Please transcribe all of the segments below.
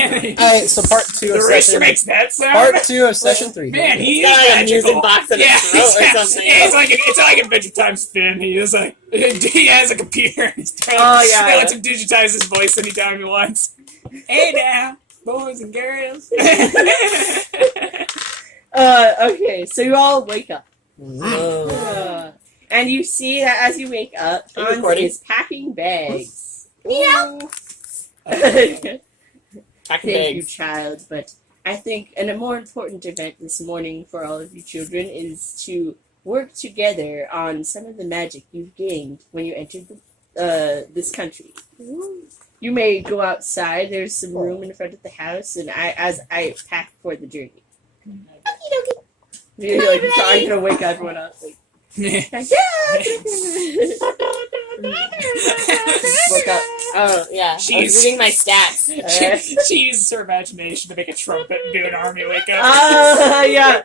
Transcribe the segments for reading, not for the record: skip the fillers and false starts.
Alright, so part 2 of The rooster session... makes that sound. Part 2 of session 3. Man, he is got a magical. music box in his throat or something. It's like Adventure Time Spin. He is like he has a computer in his throat. Oh, yeah. That lets him digitize his voice anytime he wants. Hey now, boys and girls. Okay, so you all wake up. And you see that as you wake up, Hans is packing bags. Meow. Thank Packing you, bags. child, but I think a more important event this morning for all of you children is to work together on some of the magic you've gained when you entered this country. You may go outside. There's some room in front of the house, and I pack for the journey. You're like trying to wake everyone up. Like, woke up. Oh, yeah. I was reading my stats. She uses her imagination to make a trumpet and do an army wake up. Yeah.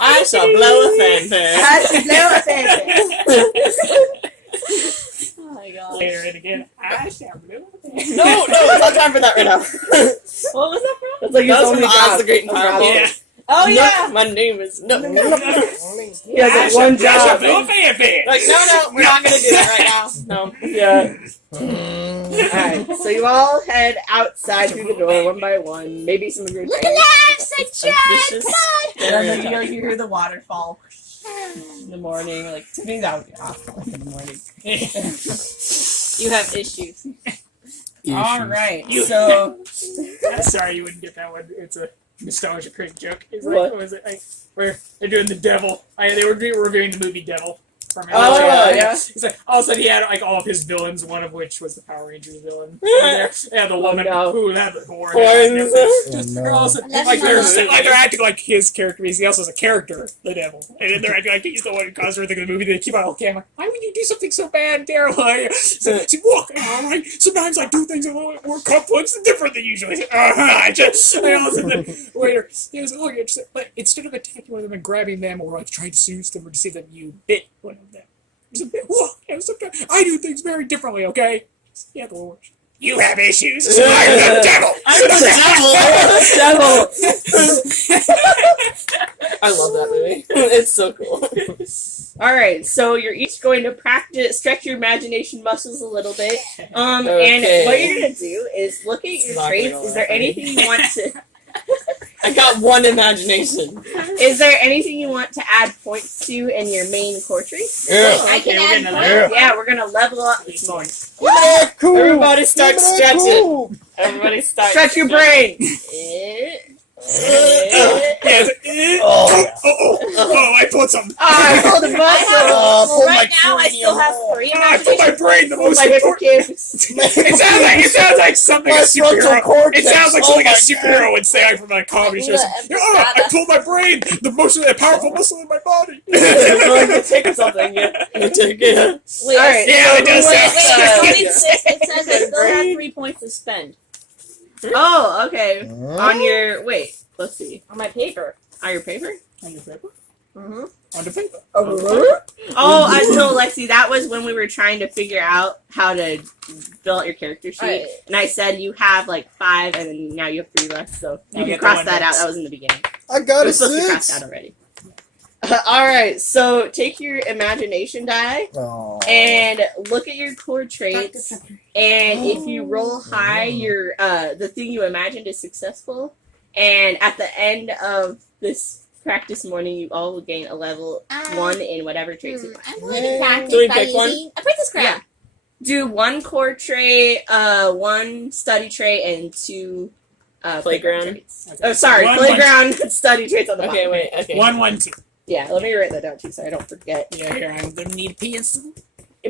I shall blow a fanfare. Oh my god. Later and again, I shall blow a fanfare. No, it's not time for that right now. What was that from? It's like That his was only from Oz job. the Great and Powerful. Yeah. Oh Nook, yeah. my name is Nook. He has like one I shall job. blow a fanfare. Like, no, we're not gonna do that right now. No. Yeah. Alright, so you all head outside through the door one by one. Maybe some of your friends. Suspicious. And then you hear the waterfall in the morning. Like, to me, that would be awful in the morning. You have issues. Alright, so. I'm sorry you wouldn't get that one. It's a nostalgia cringe joke. It's What? like, what was it? Like, where they're doing the devil. They were reviewing the movie Devil. Yeah. It's like, all of a sudden he had like all of his villains, one of which was the Power Rangers villain. Yeah, the woman who had the horn. Horns. Like they're acting like his character because he also has a character, the devil, and then they're acting like he's the one who caused everything in the movie. They keep on looking at him like, why would you do something so bad and terrible? So, look, alright, sometimes I do things a little bit more complex and different than usually. I also then later he was like, but instead of attacking one of them and grabbing them or like trying to soothe them or to see them, you bit one of them. Sometimes I do things very differently, okay? Yeah, the Lord. You have issues. I'm the devil. I'm the devil. I love that movie. It's so cool. Alright, so you're each going to stretch your imagination muscles a little bit. And Okay. what you're going to do is look at your traits. Is there anything you want to... I got one imagination. Is there anything you want to add points to in your main core trait? Yeah. I can add points. Yeah, we're going to level up this morning. Cool. Everybody start stretching. Cool. Everybody start Stretch your brain. I pulled something. I pulled a muscle. pull my Right now, I still have 3 I pulled my brain. The most My important. kids. It sounds like something a My frontal superhero. cortex. It sounds like Oh something a my superhero would say from a comedy show. I pulled my brain. The powerful muscle in my body. Take something. Yeah. Take it. All right. Yeah, it does sound. It says I still have 3 points to spend Oh, okay. On your let's see. on my paper. On your paper. On your paper? Mm-hmm. On the paper. Oh, no, Lexi. That was when we were trying to figure out how to fill out your character sheet, Right. and I said you have like 5, and then now you have 3 left. So Now you get can cross the that out. one That was in the beginning. I got It a was supposed to be crossed 6. out already. All right. So take your imagination die Oh. and look at your core traits. And if you roll high, your the thing you imagined is successful. And at the end of this practice morning, you all will gain a level 1 in whatever traits you I'm find. going to practice Do we by pick one? using a princess crown. Yeah. Do 1 core trait, 1 study trait, and 2 playground traits. Oh, sorry, playground study traits on the bottom. Okay, wait. Okay. 1, 1, 2. Yeah, let me write that down too, so I don't forget. Yeah, here I'm gonna need a pencil.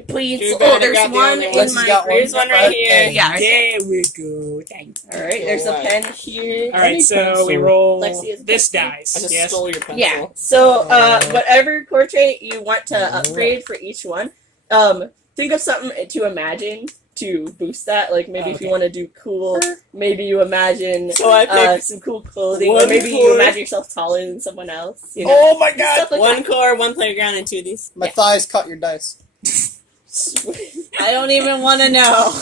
Please. Too Oh, bad I there's got the one only in one. Lexi's my. got one. Here's one right here. Yeah. Right there. There we go. Thanks. All right. There's a pen here. All right, so we roll Lexi is this pencil. dice. I just Yes. stole your pencil. Yeah. So, whatever core trait you want to upgrade for each one, think of something to imagine to boost that. Like maybe if you want to do cool, maybe you imagine So I picked some cool clothing, or one maybe you core. imagine yourself taller than someone else. You know? Oh my god! Stuff like 1 core, 1 playground, and 2 of these. My thighs caught your dice. I don't even want to know.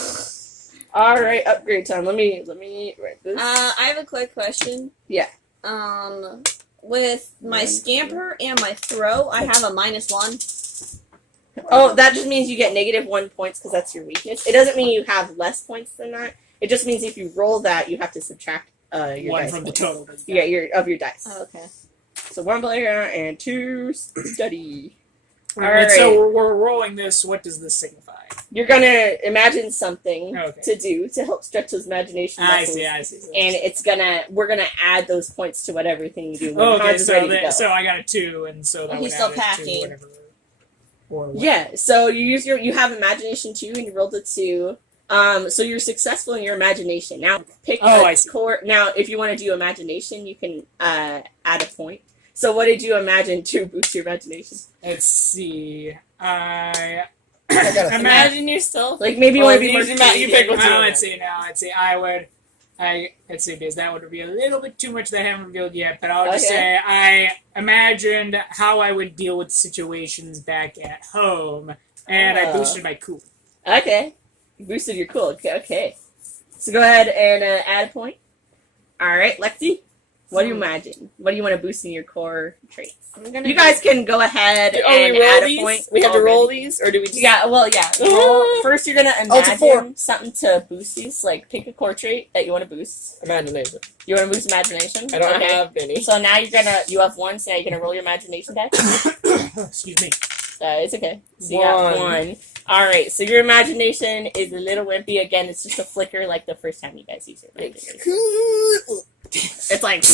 All right, upgrade time. Let me write this. I have a quick question. Yeah. With my scamper and my throw, I have a -1. Oh, that just means you get -1 points because that's your weakness. It doesn't mean you have less points than that. It just means if you roll that, you have to subtract your One dice from points. the total. Yeah, your dice. Oh, okay. So 1 playground and 2 study. Alright, so we're rolling this. What does this signify? You're gonna imagine something Okay. to do to help stretch those imagination I muscles. see. And we're gonna add those points to whatever thing you do. When Okay, Hans is ready to go. so I got a 2, and so that He's would still add it to packing. whatever. Or what? Yeah, so you have imagination 2 and you rolled a 2. So you're successful in your imagination. Now pick I a see. core. Now, if you want to do imagination, you can add a point. So what did you imagine to boost your imagination? Let's see. I I got a Imagine yourself. Like maybe you want to be more. you pick one. Well, let's see. Let's see, because that would be a little bit too much that I haven't revealed yet, but I'll just Okay. say I imagined how I would deal with situations back at home, and I Oh. boosted my cool. Okay, you boosted your cool. Okay. So go ahead and add a point. All right, Lexi. What do you imagine? What do you want to boost in your core traits? You guys can go ahead Oh, and we roll add a these? point. We have to roll already. these, or do we just... Yeah, well, yeah. Roll. First, you're gonna Oh, it's a 4. imagine something to boost these. Like, pick a core trait that you want to boost. Imagination. You want to boost imagination? I don't Okay. have any. So now you have 1. So now you're gonna roll your imagination die. Excuse me. It's okay. So you got 1. All right. So your imagination is a little wimpy. Again, it's just a flicker, like the first time you guys use it. It's like.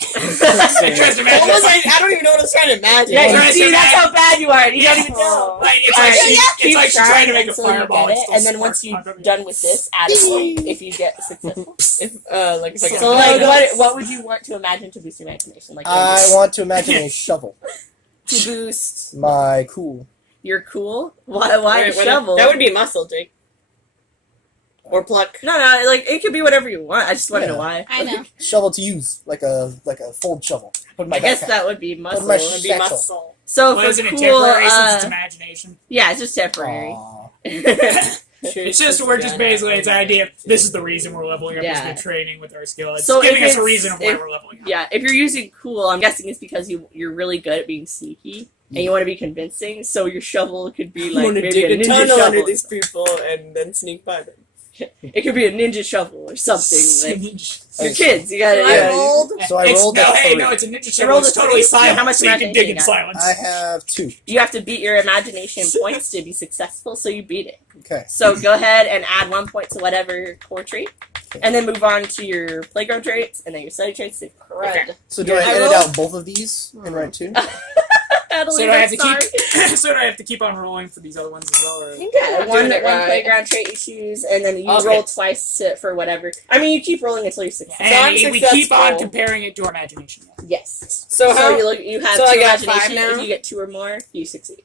I tries to imagine. Almost like, I don't even know what I was trying to imagine. Yeah, Tries you to see, that's imagine- how bad you are. You don't even know. Like, it's All like, right, it's like she's trying to make a until you fireball. get it, still and then sparks once you're on done with this, add a point if you get successful. If I So, got like, what would you want to imagine to boost your imagination? Like, I want to imagine a shovel. to boost My cool. your cool. Why Right, shovel? That would be muscle, Jake. Or pluck. No, like it could be whatever you want. I just want to know why. I know. Shovel to use, like a fold shovel. Put in my I guess backpack. that would be muscle. my It would be Satchel. muscle. So Well, for isn't it cool, temporary since it's imagination? yeah, it's just temporary. Aw. It's just we're just basically it's the idea of this is the reason we're leveling up Yeah. is the training with our skill. It's So giving if us a it's- reason of why if- we're leveling up. Yeah, if you're using cool, I'm guessing it's because you're really good at being sneaky and you want to be convincing. So your shovel could be I'm like gonna maybe a dig a ninja tunnel shovel. under these people and then sneak by them. It could be a ninja shovel or something. Like, So your kids, you gotta. So I Yeah, rolled. So I it's, rolled no, a hey, 3. no, it's a ninja You shovel. rolled It's a totally 3? silent, How much so you can dig imagination in you got? silence. I have 2. you have to beat your imagination points to be successful, so you beat it. Okay. So go ahead and add 1 point to whatever core trait, and then move on to your playground traits, and then your study traits. To crud. So do I I edit rolled- out both of these and write 2? So do I have to keep? So do I have to keep on rolling for these other ones as well? Or? Yeah, I'm one doing it right. playground trait you choose, and then you Okay. roll twice for whatever. I mean, you keep rolling until you're successful. And I'm we keep on successful. comparing it to our imagination. Yes. So how? you have so 2 I got imagination. 5 now? If you get 2 or more, you succeed.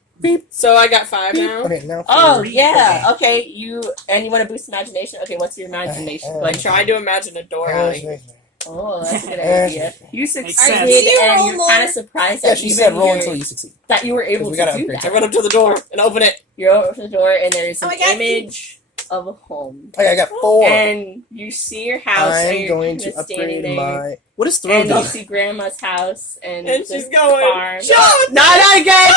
So I got 5 now. Okay, now. Oh for- yeah. Okay. You want to boost imagination? Okay. What's your imagination? Go I ahead. tried to imagine a door out of here. Oh, that's a good idea. You Makes succeeded, sense. and you're kind of surprised Yeah, that she even said roll you're- until you succeed. that you were able we to gotta do upgrade I that. run up to the door and open it. You're over to the door, and there's Oh an my God. image of a home, Okay, I got 4. and you see your house, and I'm you're going kinda to standing upgrade there. my. What is throw And you do? see Grandma's house, and And this she's going, farm. John! Not again!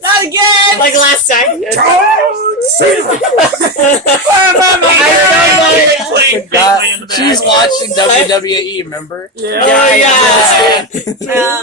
Not again! Like last time. She's watching WWE, remember? Yeah.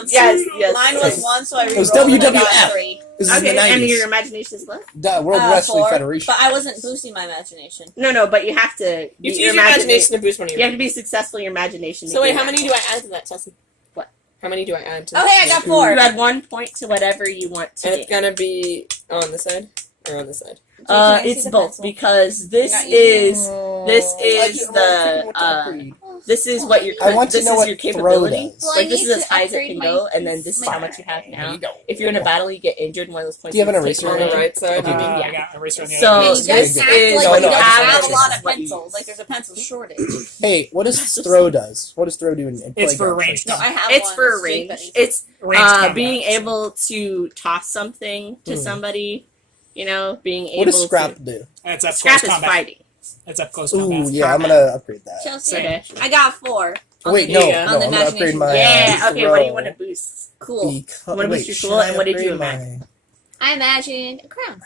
Yes. Mine was 1, so I It was re-rolled and I got WWF. 3. This is Okay, in the and 90s. your imagination is what? The World Wrestling 4, Federation. but I wasn't boosting my imagination. No, but you have to. You beat use your imagination to boost one of You your. have to be successful in your imagination. to So wait, gain how that many do I add to that, Chelsea? What? How many do I add to Okay, I got You 4. add 1 point to whatever you want to And gain. it's gonna be on this side? Or on this side? Can I see It's the both pencil? because this You're not using is this is what your I want to this know is what your throw capability. does. Well, I Like this need is as to high as it upgrade can my go, and then this is how much you have now. If you're in a battle, you get injured. One of those points. Do you have an gets eraser On taken the away. right side? Okay, yeah. I got eraser on the So other. Yeah, you this guys act is like No, you no, don't I have just- a lot of what you pencils. use. Like there's a pencil shortage. Hey, what does throw does? What does throw do in It's for playground range. No, training? I have It's one. for a Jake range. Betty's. It's Range combat. being able to toss something to Hmm. somebody. You know, being able What does scrap to. do? That's up Scrap close is combat. fighting. That's up close Ooh, combat. yeah, I'm gonna upgrade that. Chelsea, Same. I got 4. Wait, There no, you go. no, On the I'm gonna upgrade imagination. my. Yeah. Okay. What do you throw want to boost? Cool. Because, What about wait, your should cool, I and what did you upgrade imagine? I imagine a crown.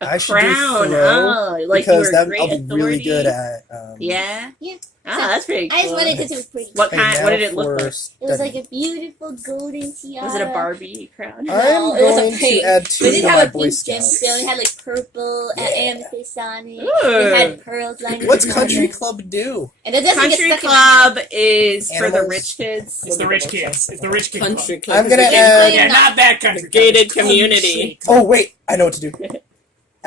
I should do Crown. throw, Oh, like you because were that great I'll be authority. really good at. Yeah. Yeah. Ah, that's pretty cool. I just wanted because it was pretty. What Okay, kind? now What did it look for like? It was study. like a beautiful golden tiara. Was it a Barbie crown? No, I'm it was a going to pink. add But 2 it to did my have a Boy pink Scouts. gemstone. It had like purple Yeah. amethyst on it. Ooh. It had pearls lining What's around Country it. Club do? And it doesn't Country get stuck in my head. Club is for the Animals? rich kids. It's the rich kids. It's the rich kid Country club. club. I'm gonna is the add- Yeah, not that country. The gated club. community. Oh wait, I know what to do.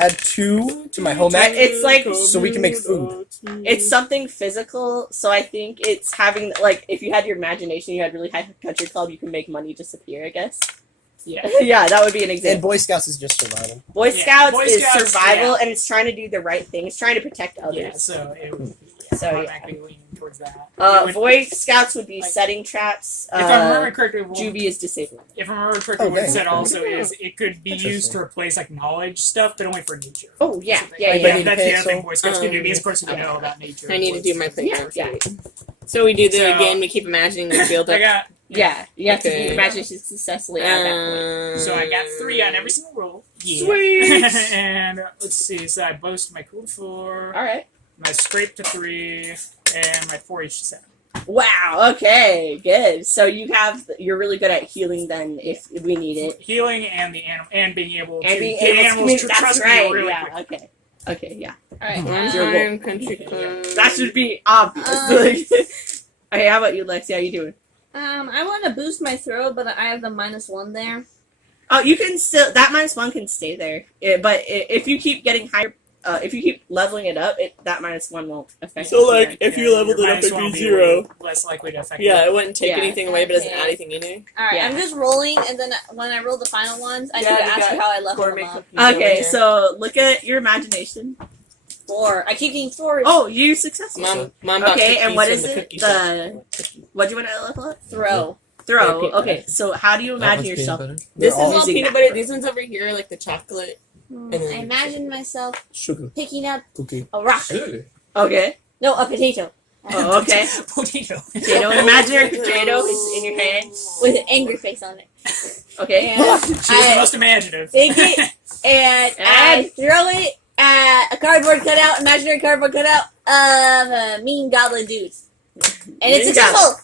Add 2 to my home ec. It's like- So we can make food. It's something physical, so I think it's having like if you had your imagination, you had really high country club, you can make money disappear. I guess. Yeah. Yeah, that would be an And example. Boy Scouts is just survival. Boy Yeah, Scouts Boy is Scouts, survival, yeah. and it's trying to do the right thing. It's trying to protect others. Yeah, so it would be So, yeah. automatically leaning towards that. It would- Boy Scouts would be like- setting traps. if I remember correctly, Juvie is disabled. if I remember correctly, Oh, what it dang. said also is it could be Interesting. used to replace like knowledge stuff, but only for nature. Oh yeah, That's the thing. yeah, Like, yeah. I need That's the other pencil. thing Boy Scouts can do because of course we know about nature. I need to do my playground. Yeah. So we do that So- again. We keep imagining we build I up. got Yeah, you have to Okay. keep imagination successfully at that point. so I got 3 on every single roll. Yeah. Sweet. And let's see. So I boast my cool to 4, All right. my scrape to 3, and my 4H to 7. Wow. Okay. Good. So you're really good at healing then, if we need it, Healing and the animal and being able to and being get able to animals communicate. to That's trust right. me really Yeah. quick. Okay. Okay. Yeah. Alright. One time country club. That should be obvious. Okay. How about you, Lexi? How you doing? I want to boost my throw, but I have the -1 there. Oh, you can still that -1 can stay there, but if you keep getting higher, if you keep leveling it up, that -1 won't affect. So, it. like, if you leveled it your up, it'd minus one be will 0. less likely to affect Yeah, you. it wouldn't take Yeah. anything away, but doesn't Okay. add anything either. Alright, Yeah. I'm just rolling, and then when I roll the final ones, I Yeah, need to you ask got you how I level gourmet them up. cookies over Okay, here. so look at your imagination. 4. I keep getting 4. Oh, you successful. Mom bought Okay, and cookies what from is the it? cookie shop. What do you want to level up? Throw. Throw. Yeah, peanut Okay, so how do you imagine yourself? This They're is all all using peanut that. butter. These ones over here are like the chocolate. I then- imagine myself Sugar picking up cookie. a rock. Okay. No, a potato. Oh, okay. Potato. Potato. Imaginary potato is in your hand. With an angry face on it. Okay. And She's the I most imaginative. take it and I throw it at a cardboard cutout, imaginary cardboard cutout of a mean goblin dude. And it's Mean successful!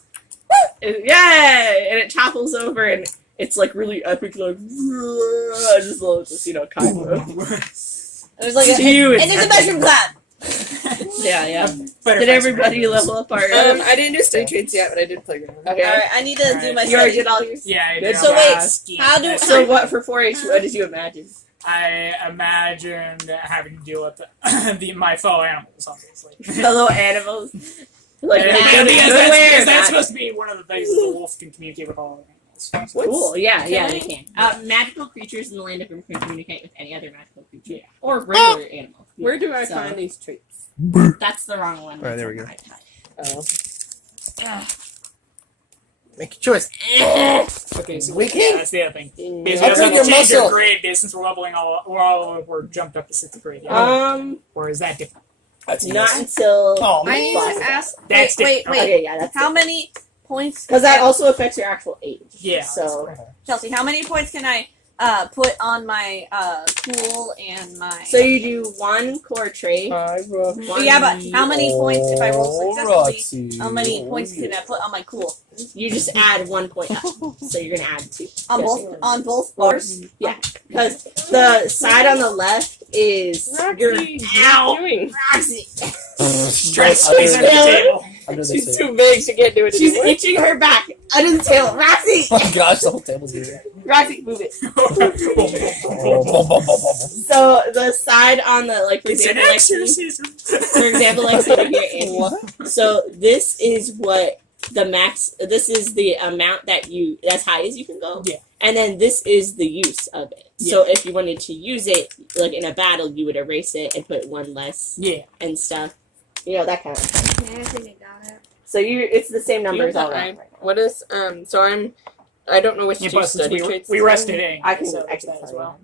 Yeah, and it topples over, and it's like really epic, like just kind of. It was like To you, it's and there's a epic. mushroom clap! Yeah, yeah. Butterfly Did everybody spread. level up our? I didn't do study trades yet, but I did playground. Okay. Alright, I need to do Alright. my You already study. did all yours. Yeah, I Good. did So all wait, that scheme. how do- So what for 4-H? What did you imagine? I imagined having to deal with my fellow animals, obviously. Fellow animals. Like Yeah, good, because good way or that's bad? supposed to be one of the things that the wolf can communicate with all animals. Cool. Yeah, yeah, Can they I- can. Magical creatures in the land of Grimm can communicate with any other magical creature or regular animal. Where do I So- find these traits? That's the wrong one. Alright, there we go. Oh. Make your choice. Okay, so We can- yeah, that's the other thing. Because we Upgrade also have your to change your muscle. grade because since we're leveling we're jumped up to 6th grade. Yeah. Or is that different? That's Not easy. until. Oh, I need boss to battle. ask. That's wait. Okay, yeah, that's How many points? because that also affects your actual age. Yeah. So Chelsea, how many points can I put on my cool and my. so you do one core trait. One, Yeah, but how many points if I roll successfully? Roxy. How many points can I put on my cool? You just add 1 point up. So you're gonna add 2. On both bars? Yeah, because the side on the left is your Ow! Doing? Roxy! Stress Under squeeze the- under the table. Under the She's table. too big. She can't do it She's anymore. itching her back under the table. Roxy! Oh my gosh, the whole table's here. Roxy, move it. Oh, So the side on the for It's an example, like exorcism. for example, like over here, Andy. what? So this is what the max. This is the amount that you as high as you can go. Yeah. And then this is the use of it. So if you wanted to use it, like in a battle, you would erase it and put 1 less Yeah. and stuff. You know that kind of thing. Yeah, I think I got it. So it's the same numbers all I- around. What is so I don't know which Yeah, two plus study we traits. rested in. I can so I there's can that as tell you. well.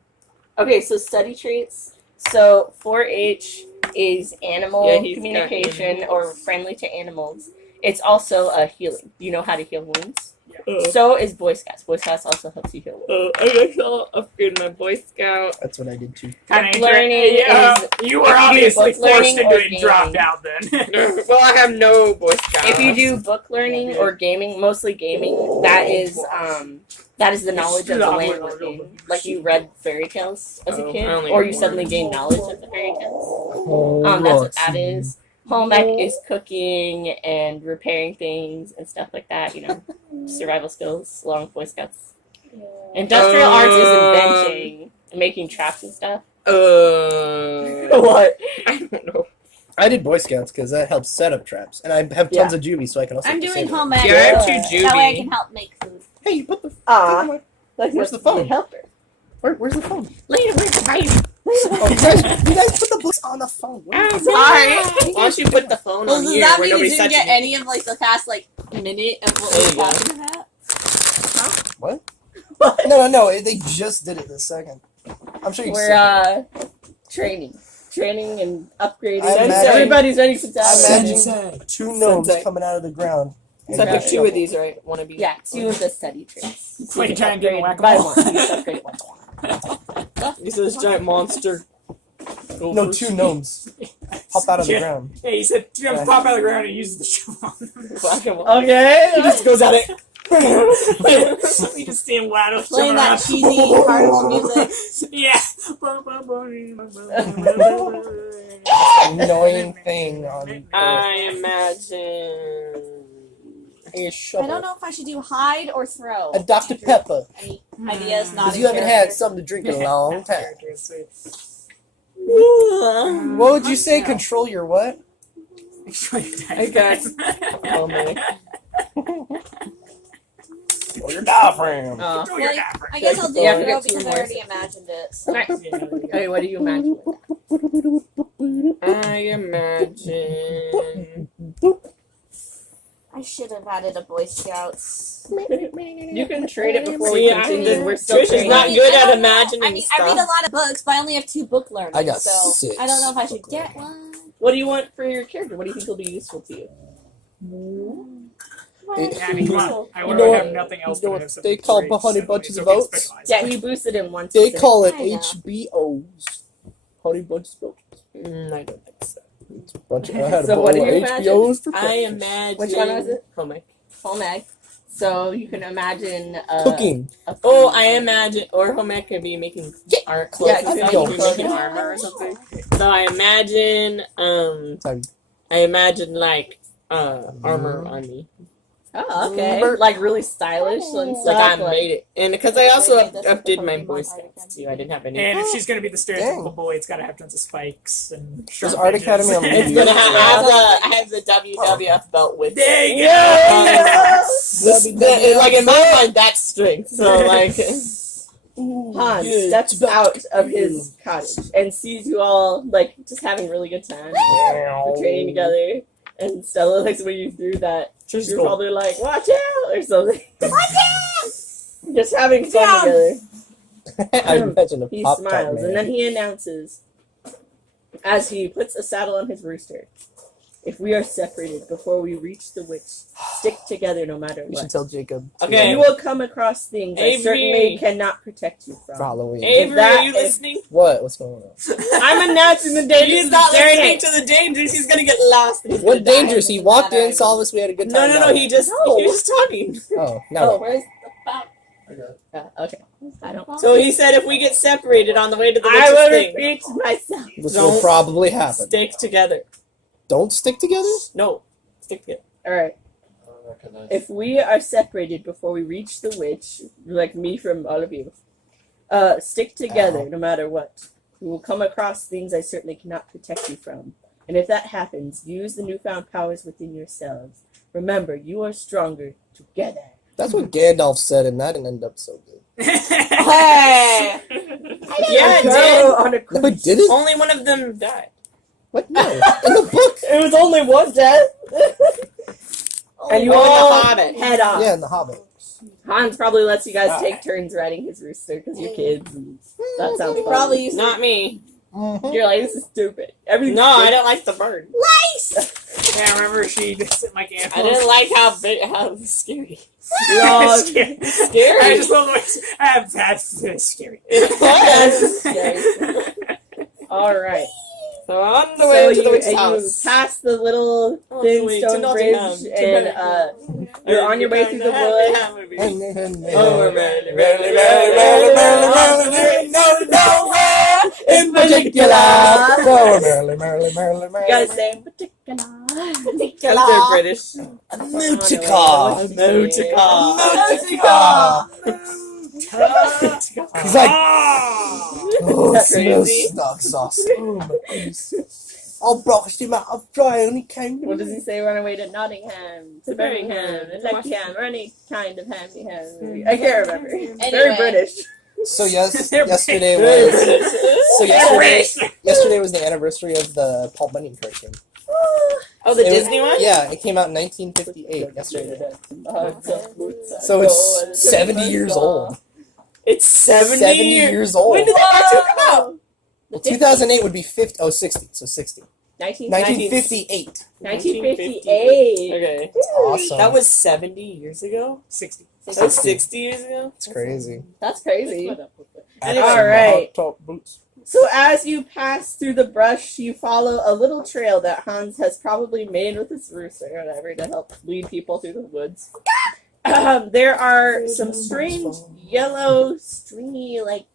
Okay, so study traits. So 4-H is animal Yeah, he's got communication animals. or friendly to animals. It's also a healing. You know how to heal wounds. Uh, So is Boy Scouts. Boy Scouts also helps you heal wounds. I guess I'll upgrade my Boy Scout. That's what I did too. Kind of Learning yeah, is- you if were you do obviously book forced learning into or it and dropped gaming. out then. Well, I have no Boy Scout. If you do book learning or gaming, mostly gaming, that is the knowledge of the land we're in. Like you read fairy tales as a Oh, kid, I only or read you one. suddenly gain knowledge of the fairy tales. Oh, That's what that is. Home ec is cooking and repairing things and stuff like that. You know, survival skills along with Boy Scouts. Industrial arts is inventing, and making traps and stuff. What? I don't know. I did Boy Scouts because that helps set up traps, and I have tons of juvie, so I can also. I'm doing disable it. home ec. Yeah, I have two That way I juvie. can help make food. Hey, you put the. Ah, like Where's the be a phone? helper. Where's the phone? Later, where's the baby? Oh, you guys put the books on the phone. I'm sorry. Why don't you put the phone Well, on does here that where mean you nobody's didn't touching get it? any of like the past minute of what There we you were go. talking about? What? No. They just did it this second. I'm sure you can. We're training and upgrading. I imagine- Everybody's ready for I that. imagine two gnomes Sensei. coming out of the ground. and Except got there's two of shovels. these, right? One of these. Yeah, two of the study traits. Play You can giant game of upgrade whack-a-mole. by one. You can upgrade one. This is a giant monster. Go No, first. two gnomes pop out of the Yeah. ground. Hey, he said, "You have to pop out of the ground and use the shovel." Okay. He just goes at it. We just see him waddle. Playing that jumping cheesy around. carnival music. Yeah. Annoying thing on. I imagine. A I shovel. don't know if I should do hide or throw. A Dr. Pepper. Any ideas? Not Because you haven't had something to drink in a long time. I What would you say? Control your what? guess. Oh, man. Or your diaphragm. Control your Well, diaphragm. I guess I'll do Yeah, throw forget two because I more. already imagined it. So. Nice. Okay, what do you imagine? I imagine. I should have added a Boy Scouts. You can trade it before we See, I continue. did- We're still Trish is training. not good I at don't know. imagining I mean, stuff. I read a lot of books, but I only have 2 book learners. I got so 6 I don't know if I should book get learners. one. What do you want for your character? What do you think will be useful to you? Yeah, I mean, come on. I You would know have what- nothing else. you know but what have something they call great, honey so bunches it's of okay to oats? specialize. Yeah, he boosted him once. They call it I know. HBOs. Honey bunches of oats. I don't think so. I had a So bowl what do of you imagine? HBOs for I breakfast. imagine. Which one was it? Home ec. Home ec. So you can imagine Cooking. Oh, I imagine. Or home ec could be making art clothes. Yeah, and stuff. yo. You could be making armor or something. So I imagine. Sorry. I imagine like armor on me. Oh, okay. Like really stylish and stuff. Like I made it, and because I also Wait, that's updid the my Pokemon Boy card Scouts too. I didn't have any. And if she's gonna be the stereotypical Dang. boy, it's gotta have tons of spikes and There's sharp Art edges. Academy on It's gonna have. I have the WWF belt with. There you go. This, like in my mind, that's strength. So like, Hans steps out of his cottage and sees you all like just having really good time. We're training together, and Stella looks when you threw that. Trish You're probably like, "Watch out!" or something. Watch out! Just having fun together. I imagine a He pop smiles, and then he announces, as he puts a saddle on his rooster, "If we are separated before we reach the witch, stick together no matter You should what. tell Jacob. to Okay. You will come across things I Avery. certainly cannot protect you For from." Halloween. Avery, that are you is- listening? What? What's going on? I'm announcing the dangers He's of not the listening journey. to the dangers. He's gonna get lost. And he's What gonna die. dangerous? He walked in, saw us, we had a good No, time. no, no. now. He just No. he was talking. Oh, Oh, no. where's the box? Okay. I don't. So he said, if we get separated on the way to the I witch's will thing, repeat myself. This Don't will probably happen. stick together. Don't stick together? No, stick together. All right. If we are separated before we reach the witch, like me from all of you, stick together no matter what. We will come across things I certainly cannot protect you from. And if that happens, use the newfound powers within yourselves. Remember, you are stronger together. That's what Gandalf said, and that didn't end up so good. Hey! Yeah, it Go did. on a No, it didn't? Only one of them died. What? No. In the book? It was only one death. And you Oh, all the Hobbit. head off. Yeah, in The Hobbit. Hans probably lets you guys take turns riding his rooster because you're kids. And that sounds We fun. probably used Not me. Mhm. You're like, this is stupid. Everything's No, I stupid. didn't like the bird. Lice! Yeah, I remember she didn't like animals. I didn't like how scary. No, Scary. Scary. I just love the way I have that's scary. Yes. Alright. So on the way to the witch's you house. pass the little On thin the way to stone Nottingham, bridge, to and Nottingham. you're on your way through the woods. Oh, we're merrily, merrily, merrily, merrily, merrily, merrily, nowhere in particular. So merrily. You gotta say in particular. Because they're British. Mutica. He's like, oh, That's it smells crazy. snug sauce. Oh, my goodness. I brushed him out of dry and he came. What does he say? Run away to Nottingham, to Birmingham, and Luckham, or any kind of ham you have. I can't remember. Very British. So yesterday was So yesterday was the anniversary of the Paul Bunyan cartoon. Oh, the It was- Disney one? Yeah, it came out in 1958 yesterday. So So it's 70 years old. It's 70, 70 years old. When did that cartoon come out? Well, 2008 would be 50. Oh, 60. So 60. 1958. 1958. Okay. It's awesome. That was 70 years ago? 60. That was 60 years ago? It's crazy. That's crazy. Anyway. All right. Top boots. So as you pass through the brush, you follow a little trail that Hans has probably made with his rooster or whatever to help lead people through the woods. There are some strange yellow, stringy like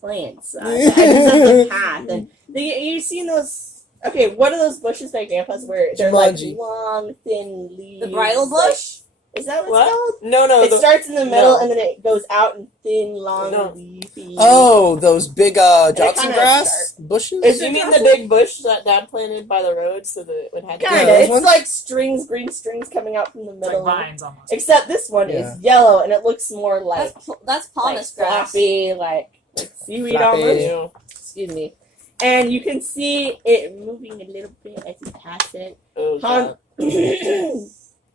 plants at the edges of the path, and you've seen those. Okay, what are those bushes by Grandpa's where they're like Jumanji. long, thin leaves? The bridal bush? Is that what What? it's called? No. It starts in the middle no. and then it goes out in thin, long, No. leafy. Oh, those big Johnson kinda grass bushes? Is You it mean the big bush that Dad planted by the road so that it would have Kind of. those It's ones? like strings, green strings coming out from the It's middle. like vines almost. Except this one Yeah. is yellow and it looks more like That's pomace grass. floppy, like seaweed Floppy. almost. Ew. Excuse me. And you can see it moving a little bit as you pass it. Oh, Han- God.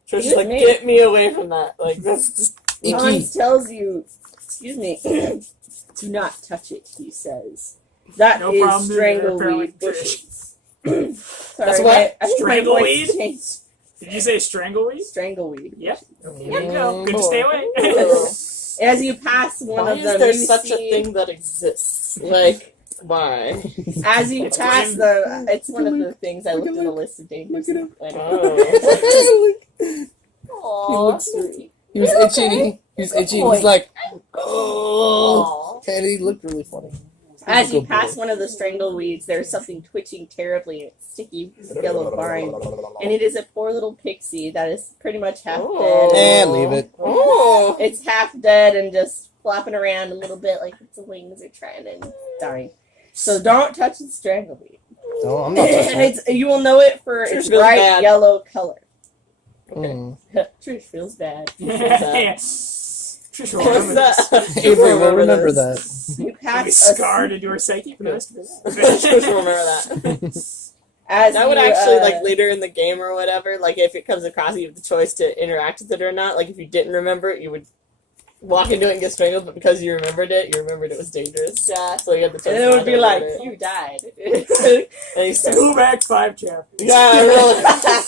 Trisha's Excuse like, me. get me away from that. Like, that's just... Icky. Hans tells you, excuse me, do not touch it, he says. That No is problem there, apparently, strangleweed bushes. Sorry, That's what? I think my voice Strangleweed? changed. Did you say strangleweed? Strangleweed. Yep. Mm, Good to stay away. As you pass one Why of is them, there you such a see- thing that exists? Like, why? As you It's pass Grimm. the, it's one of the things I looked at a list of dangers. Oh. Aww. He was itching. He was itching. He's like, Aw. and he looked really funny. As you Good pass boy. one of the strangleweeds, there's something twitching terribly in its sticky yellow vine, and it is a poor little pixie that is pretty much half Oh. dead. And leave it. Oh. It's half dead and just flopping around a little bit like its wings are trying and dying. So don't touch the strangleweed. No, I'm not touching it. You will know it for Trish its feels bright bad. yellow color. Mm. Trish feels bad. Yeah. Trish will What's remember this. that? Avery will remember that. You Be pass a scarred into her psyche for the rest of Trish will it. remember that. as That would you, actually, like, later in the game or whatever, like, if it comes across, you have the choice to interact with it or not. Like, if you didn't remember it, you would walk into it and get strangled, but because you rememred it was dangerous. Yeah. So you had the choice. And it not would to be like, remember it. you died. And you said, Go back 5 chapters. yeah, really.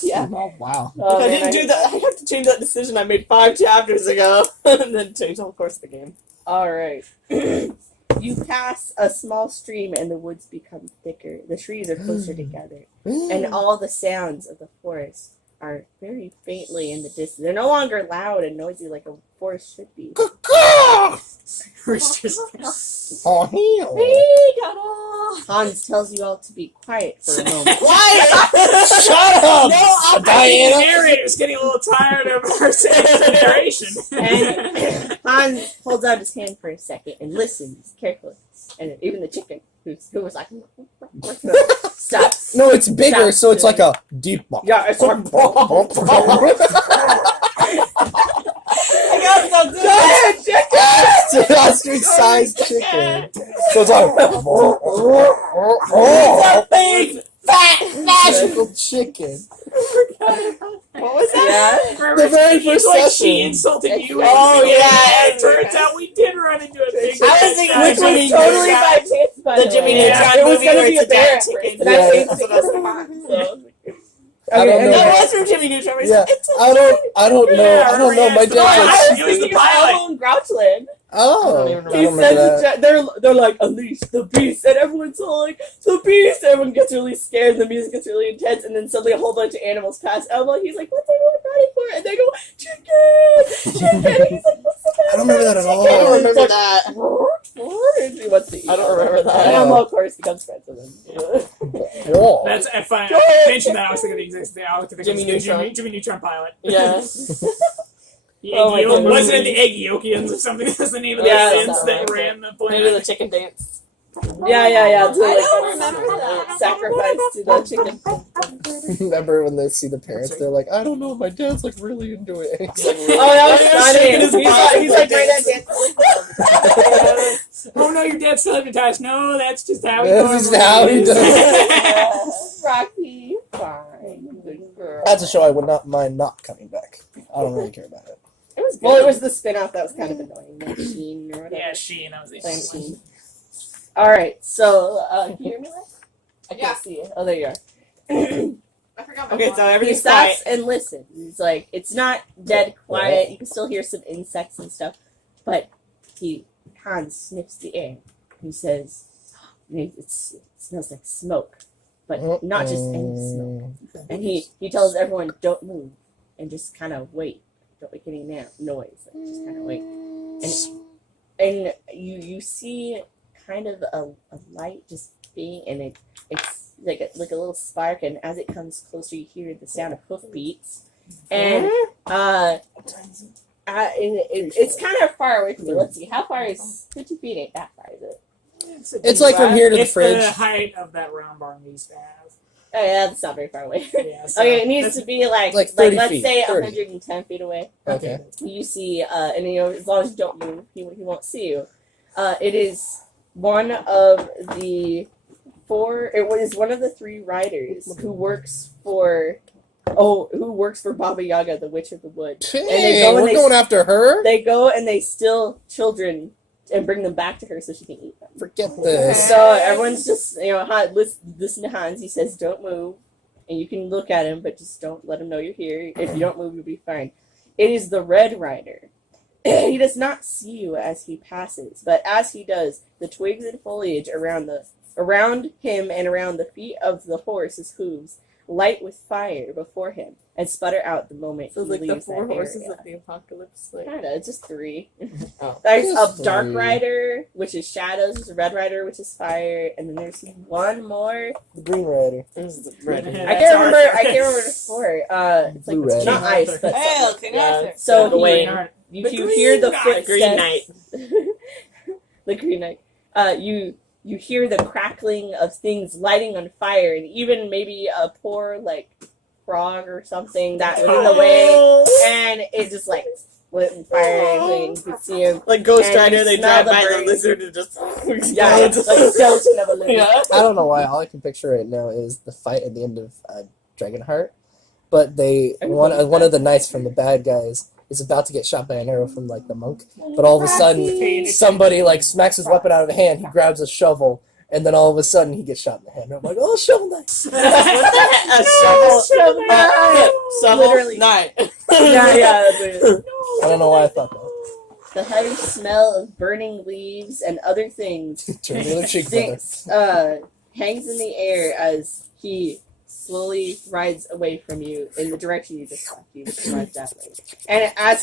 Yeah. Oh, wow. Oh, If I man, didn't do that, I have to change that decision I made 5 chapters ago, and then change the whole course of the game. Alright. You pass a small stream and the woods become thicker. The trees are closer together. And all the sounds of the forest are very faintly in the distance. They're no longer loud and noisy like a forest should be. Roosters. Oh, hell. We got off. Hans tells you all to be quiet for a moment. Quiet! Shut up, I think the Diana. narrator is getting a little tired of her narration. And Hans holds out his hand for a second and listens carefully. And even the chicken, who was like, stops. No, it's bigger, Stop so it's like doing a deep box. Yeah, it's like, I got something! It's an ostrich-sized chicken. So it's like, It's a big, fat, magical chicken. What was that? Remember, The very it's first like session. she insulted you. Oh, and yeah. it turns out we did run into a big. I was thinking which Which one was is totally yours? by chance, by The the Jimmy way. Neutron It was movie gonna where be it's a bear a at chicken. first, and I Yeah. changed That's it. what I was So- I don't Okay, and know. No, then- that's from Jimmy Neutron. Where he's Yeah, like, it's I don't know. Yeah, I don't know. My yeah, dad's yeah. like, It was the He's pilot. Elmo and Grouchland. oh, I don't even I He don't says remember that. they're like, unleash the beast, and everyone's all like, the beast. Everyone gets really scared, and the music gets really intense, and then suddenly a whole bunch of animals pass Elmo. He's like, what's everyone ready for? And they go, chicken, chicken. He's like, what's the I don't remember that at all. I don't remember that. And he wants to eat. I don't remember that. And Elmo, of course, becomes friends with him. Whoa. That's if I mentioned that I was thinking the exact thing. I was thinking Jimmy of the Neutron. Jimmy Neutron pilot. Yeah. The Oh my Egg goodness. wasn't it the Eggyokians or something? That's the name of the Yeah, sins something that like ran the Maybe the planet. chicken dance. Yeah. To, I like, don't remember that. sacrifice to the chicken. Remember when they see the parents? They're like, I don't know. My dad's like really into it. Oh, that was Yeah, funny. shaking his He's like right balls. at dancing. Oh no, your dad's still hypnotized. No, that's just how he That's just normally how he is. does Rocky, fine, good girl. That's a show I would not mind not coming back. I don't really care about it. It was good. Well, it was the spin-off that was kind of annoying. Like Sheen or whatever. Yeah, Sheen. That was the Planet one. Sheen. All right, so can you hear me? Lex? I Yeah. can't see you. Oh, there you are. I forgot my Okay, phone. so He everything's quiet. stops and listens. He's like, it's not dead quiet. You can still hear some insects and stuff, but Hans sniffs the air. He says, it smells like smoke, but not just any smoke. And he tells everyone, don't move and just kind of wait. Don't make any noise. Like, just kind of wait. And you see kind of a light just being, and it's like a little spark. And as it comes closer, you hear the sound of hoofbeats. And it's kind of far away from you. Let's see, how far is 50 feet? Ain't that far, is it? It's like from here to the It's fridge. the height of that round barn we used to have. Oh yeah, that's not very far away. Yeah, so Okay, it needs that's- to be like 30 let's feet, say 30. 110 feet away. Okay. You see, and as long as you don't move, he won't see you. It is one of the one of the three riders who works for Baba Yaga, the Witch of the Wood. Hey, go and we're they- going after her? They go and they steal children and bring them back to her so she can eat them. Forget this. So everyone's just, listen to Hans. He says, don't move. And you can look at him, but just don't let him know you're here. If you don't move, you'll be fine. It is the Red Rider. He does not see you as he passes, but as he does, the twigs and foliage around him and around the feet of the horse's hooves light with fire before him and sputter out the moment So he it's like the leaves four that horses area. of the apocalypse. Like, Kinda, it's just three. Oh. There's Just a Dark three. Rider, which is shadows. There's a Red Rider, which is fire, and then there's one more. The Green Rider. Red. Yeah. I can't remember. I can't remember the four. It's like Blue Rider. not ice, but Hey, something. look, King Yeah. Arthur. So The he, Wayne. if you hear the Knight. footsteps, Green Knight. the Green Knight. You hear the crackling of things lighting on fire, and even maybe a poor frog or something that was in the way, and it just lit on fire, and you could see him. Like Ghost And Rider, you they smell drive the by the burning. lizard and just Yeah, it's like a skeleton of a lizard. Yeah. I don't know why. All I can picture right now is the fight at the end of Dragonheart. But one of the knights from the bad guys is about to get shot by an arrow from the monk. But all of a sudden, somebody smacks his weapon out of the hand. He grabs a shovel, and then all of a sudden he gets shot in the head. And I'm like, oh, shovel knight! What the heck? A shovel. Shovel knight. Shovel Literally. knight. Yeah. That's it. I don't know why I thought that. The heavy smell of burning leaves and other things Turn the other cheek, brother. stinks, hangs in the air as he slowly rides away from you in the direction you just left. You just rides that way. And as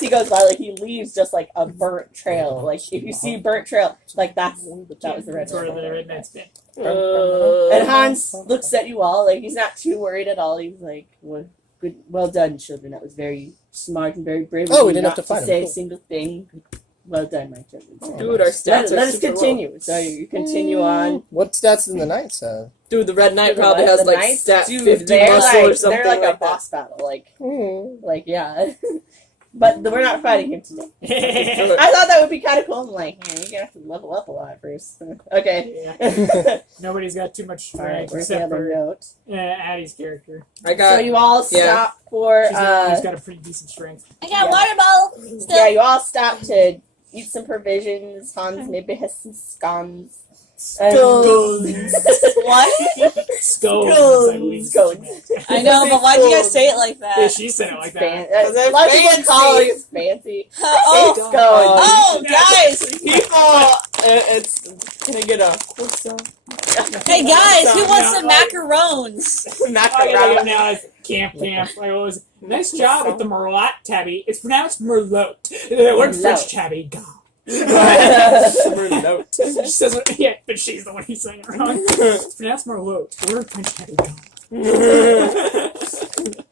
he goes by, he leaves just a burnt trail. If you see burnt trail, that was the red That's where the one. Red Knight's been. And Hans looks at you all he's not too worried at all. He's like, well done, children. That was very smart and very brave. of Oh, we you didn't have not to fight him. say a Cool. single thing. Well done, my children. So Dude, our stats let are us super continue. So you continue on. What stats in the knights have? low. Dude, the Red Knight The probably has Knights, stat dude, 50 they're muscle or something They're a that. boss battle. Yeah. But we're not fighting him today. I thought that would be kind of cool. I'm like, you're gonna have to level up a lot first. Okay. Yeah. Nobody's got too much All right. strength Where's the except other for note? Addie's character. I So got. you all stop for. She's got a pretty decent strength. I got a Yeah. water bottle. Still. Yeah, you all stop to eat some provisions. Hans maybe has some scones. Scones. What? Scones. I know, but why'd you guys say it like Yeah, that? she said it like that. They're A lot of people call fancy. it fancy. Oh, Scones. oh, guys! People, it's. Can I get a Hey guys, who wants some No, like- macarons? I gotta now it's camp. Like always. Nice job with the Merlot tabby. It's pronounced Merlot. We're French tabby. Go. Merlot. She says, yeah, but she's the one who's saying it wrong. It's pronounced Merlot. We're French tabby. Go.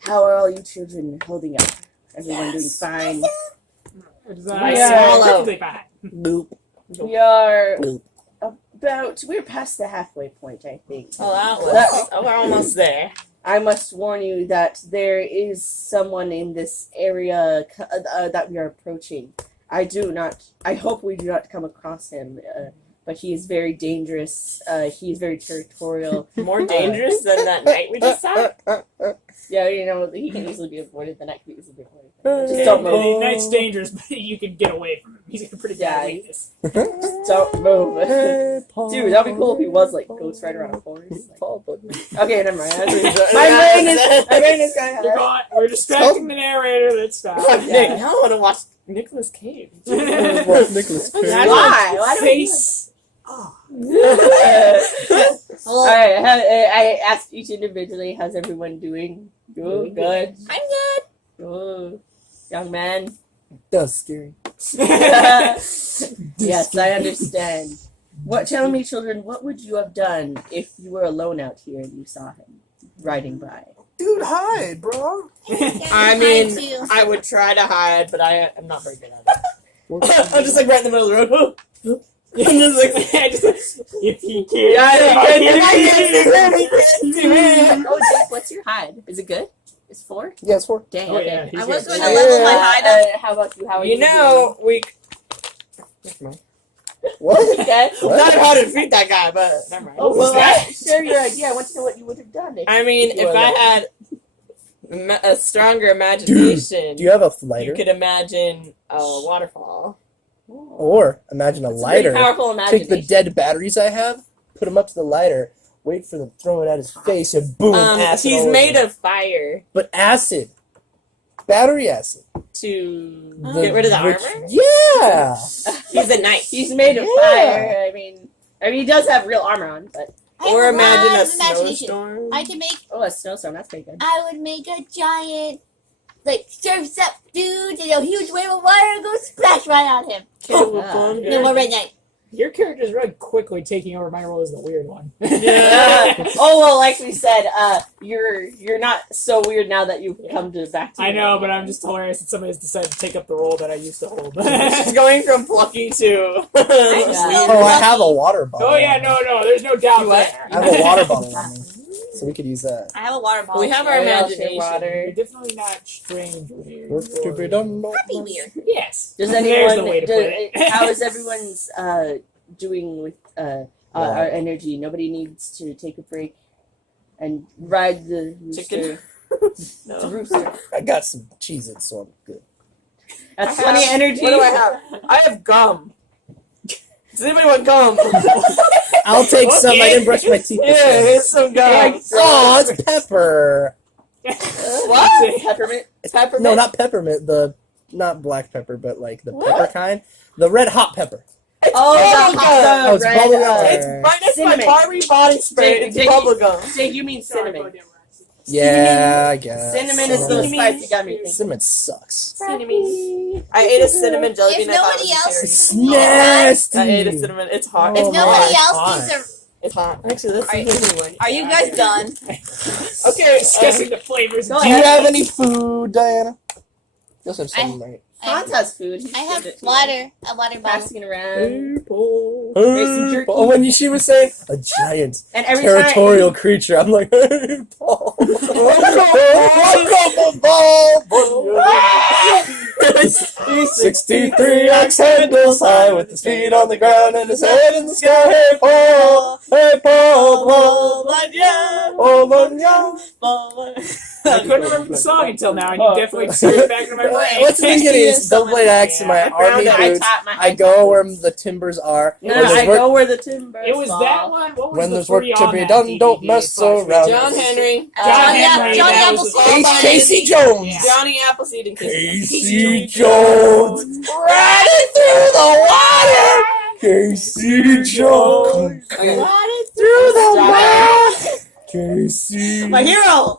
How are all you children holding up? Everyone doing fine? It's, Yeah. perfectly fine. Boop. We are Boop. we're past the halfway point, I think. We're almost there. I must warn you that there is someone in this area that we are approaching. I hope we do not come across him, but he is very dangerous. He is very territorial. More dangerous than that night we just saw. Yeah, he can easily be avoided. The night can easily be avoided. Just Yeah, don't the move. night's dangerous, but you can get away from him. He's a pretty bad weakness. Just don't move. Dude, that'd be cool if he was like Ghost Rider on a horse. Like, okay, never mind. My brain is going. You're gone. We're distracting the narrator. Let's stop. Nick, now I want to watch Nicolas Cage. Nicholas Cage. Why? Why do we do Face. All right, I asked each individually, how's everyone doing? Good. I'm good. Good. Young man. That's scary. Yes, I understand. Tell me, children, what would you have done if you were alone out here and you saw him riding by? Dude, hide, bro. I mean, I would try to hide, but I am not very good at it. I'm just like right in the middle of the road. I'm just like, If he can't. Oh, Jake, what's your hide? Is it good? It's 4? Yeah, it's 4. Dang, Oh, okay. yeah, he's I was good. going to level my hide up. How about you? How are you know, we. What? Okay. Not how to defeat that guy, but never mind. Oh, well, share your idea. I want to know what you would have done. I mean, you if were I alone. had a stronger imagination, Do you have a you lighter? could imagine a waterfall. Or imagine a It's a pretty lighter. powerful Take the imagination. dead batteries I have, put them up to the lighter, wait for them to throw it at his face, and boom, acid. He's all made over. of fire But acid. Battery acid. to get rid of the which- armor. Yeah. He's a knight. He's made of Yeah. fire. I mean, he does have real armor on, but Or imagine a imagination. snowstorm. I can make. a snowstorm. That's pretty good. I would make a giant, surfs up dude in a huge wave of water and go splash right on him. Cowabunga. And then we're red knight. Your character's really quickly taking over my role as the weird one. Oh well, like we said, you're not so weird now that you've come back to. I know, but I'm just hilarious that somebody has decided to take up the role that I used to hold. She's going from plucky to. Oh, I have a water bottle. Oh yeah, no, there's no doubt You what? there. I have a water bottle on me, so we could use that. I have a water bottle. We have our Yeah, imagination. You're definitely not strange with your Work to be done. Happy weird. Yes. Does There's anyone? the way to put it. How is everyone's doing with our energy? Nobody needs to take a break and ride the rooster. Chicken. The rooster. I got some Cheez-Its, so I'm good. That's I plenty of have- energy. What do I have? I have gum. Does anybody want gum? I'll take some. I didn't brush my teeth. Yeah, here's some gum. Oh, it's pepper. What? Peppermint. Peppermint. No, not peppermint. Not black pepper, but like the pepper kind. The red hot pepper. Oh, bubblegum. Oh, it's red, bubblegum. It's right next to my Cinnamon. Barbie body spray. It's Jake, bubblegum. Jake, you mean cinnamon? Yeah, I guess. Cinnamon is the spice you got me thinking. Cinnamon sucks. Cinnamon. I ate a cinnamon jelly If bean. I thought nobody it was else- cherry. It's nasty. I ate a cinnamon. It's hot. Oh If nobody my else God. needs a. It's hot. Actually, that's the easy one. Are you guys done? Okay, Discussing the flavors. Go Do you ahead. have any food, Diana? You also have some, right? Hans has food. He's I have good at water. A water bottle. passing it around. Purple. some jerky. Oh, when she was saying a giant And every territorial creature, I'm like, hey, Paul. Welcome, 63 axe handles high with his feet on the ground and his head in the sky. Hey, Paul. Hey, Paul. Oh, I couldn't remember the song until now, and you definitely sent it back into my brain. What's the beginning? It's double blade axe in my army boots. I go where the timbers are. No, I go where the timber. It was that one. What was When the there's work three to on be that done, DVD? don't mess around. John Henry. John Henry. Johnny that was Appleseed. the- Casey Jones. Yeah. Johnny Appleseed and Casey Jones. Riding through the water. Casey Jones. Through the water. Casey. My hero.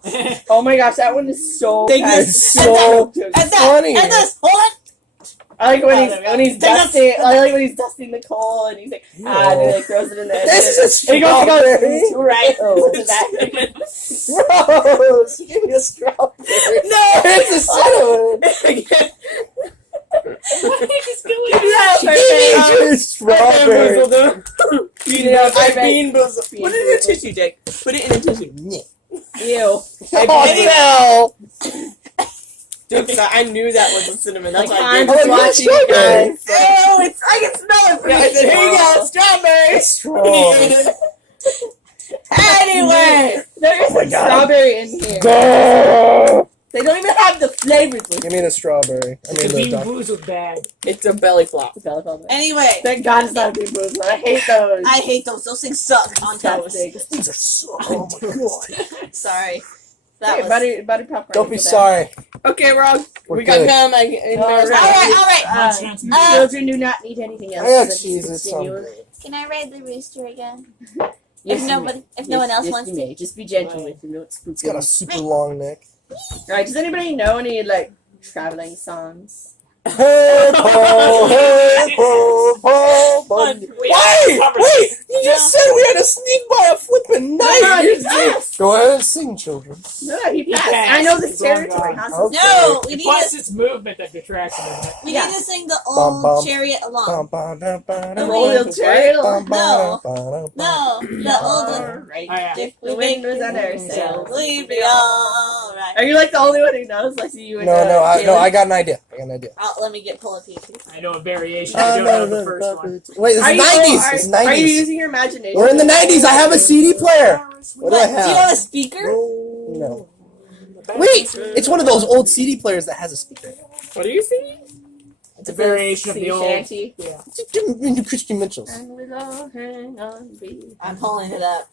Oh my gosh, that one is so Take bad. It's so funny. And this, hold it. I like when he's dusting. I like when he's dusting the coal and he's like, and he like throws it in there. This is And he goes, strawberry. to right. Oh, Gross. Give me a strawberry. No. It's a cinnamon. Give me a strawberry. I bean boozled. Put it in a tissue, Jake. Put it in a tissue. Ew. Oh, Dude, I knew that was a cinnamon. That's why I I'm did just Oh, watching you you strawberry. guys. Oh, it's, I can smell it from Yeah, here. I said, here you go, strawberry. Strong. Anyway. There is my some God. strawberry in here. Go. They don't even have the flavors. Give me the strawberry. I mean The the Bean duck. Boozled was bad. It's a belly flop. Anyway, Thank God it's not a big booze, but I hate those. I hate those. Those things suck on toast. Disgusting. These are so. Oh my god. Sorry. That Hey, was. butter popcorn. Don't be is so sorry. Okay, we're all. We're we got good. gum. Alright. Alright. bad. Children do not need anything else. I got Let's cheese and continue. some. Can I ride the rooster again? Yes, if you nobody, may. if no one else Yes, wants you to. may. Just be gentle with him. Don't spook It's got him. a super long neck. Alright, does anybody know any like traveling songs? Hey, Paul, hey, Paul, Paul, Bundy. Wait! You just said we had to sneak by a flippin' knife! No, You he did. passed. Go ahead and sing, children. No, he passed. passed. I know this He's long territory. gone. Huh? Okay. No, we need Plus, to. it's movement that detracts from it. We Yeah. need to sing the Bum, old bum. chariot Bum, along. bum, bum, bum, The bum, Royal bum, chariot. bum, No. bum, bum, bum. No, the old one. Alright. Oh, yeah. If The we wind make was on our sails. we'll be alright. Are you like the only one who knows? I see you. No, I got an idea. Let me get pull a peek. I know a variation. I don't know the first one. Wait, this Are is you, 90s. It's are you 90s. using your imagination? We're in the 90s. I have a CD player. What do I Do you have have? a speaker? No. Wait, it's one of those old CD players that has a speaker. What are you singing? It's a variation of the old. Shanty. Yeah. Christian Mitchell's. And we'll all hang on, baby. I'm pulling it up.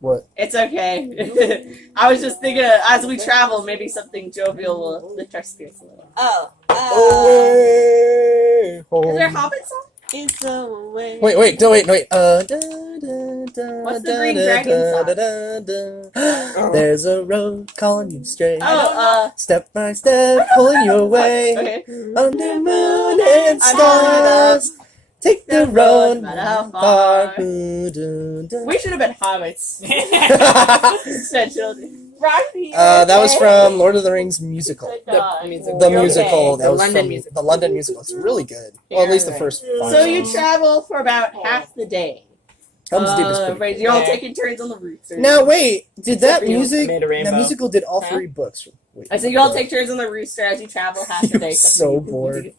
What? It's okay. I was just thinking, as we travel, maybe something jovial will lift our spirits a little. Oh. Away Is home. there a Hobbit song? It's away. Wait. What's the Green Dragon There's a road calling you straight. Oh, Step by step, pulling you away. okay. Under moon and I'm stars. Take the road no matter how far. far. We should have been hobbits. Instead, children. That was from Lord of the Rings musical. The music. The Okay. musical. That The was London from musical. the London musical. It's really good. Well, at least the Yeah. first. So you travel for about half the day. Helm's Deep is pretty Right, cool. you're all Yeah. taking turns on the routes. Or Now wait, did that Except for you. music? Made a rainbow. That musical did all Huh? 3 books. Wait, I said you all take turns on the rooster as you travel half the You're day. except so for you. bored.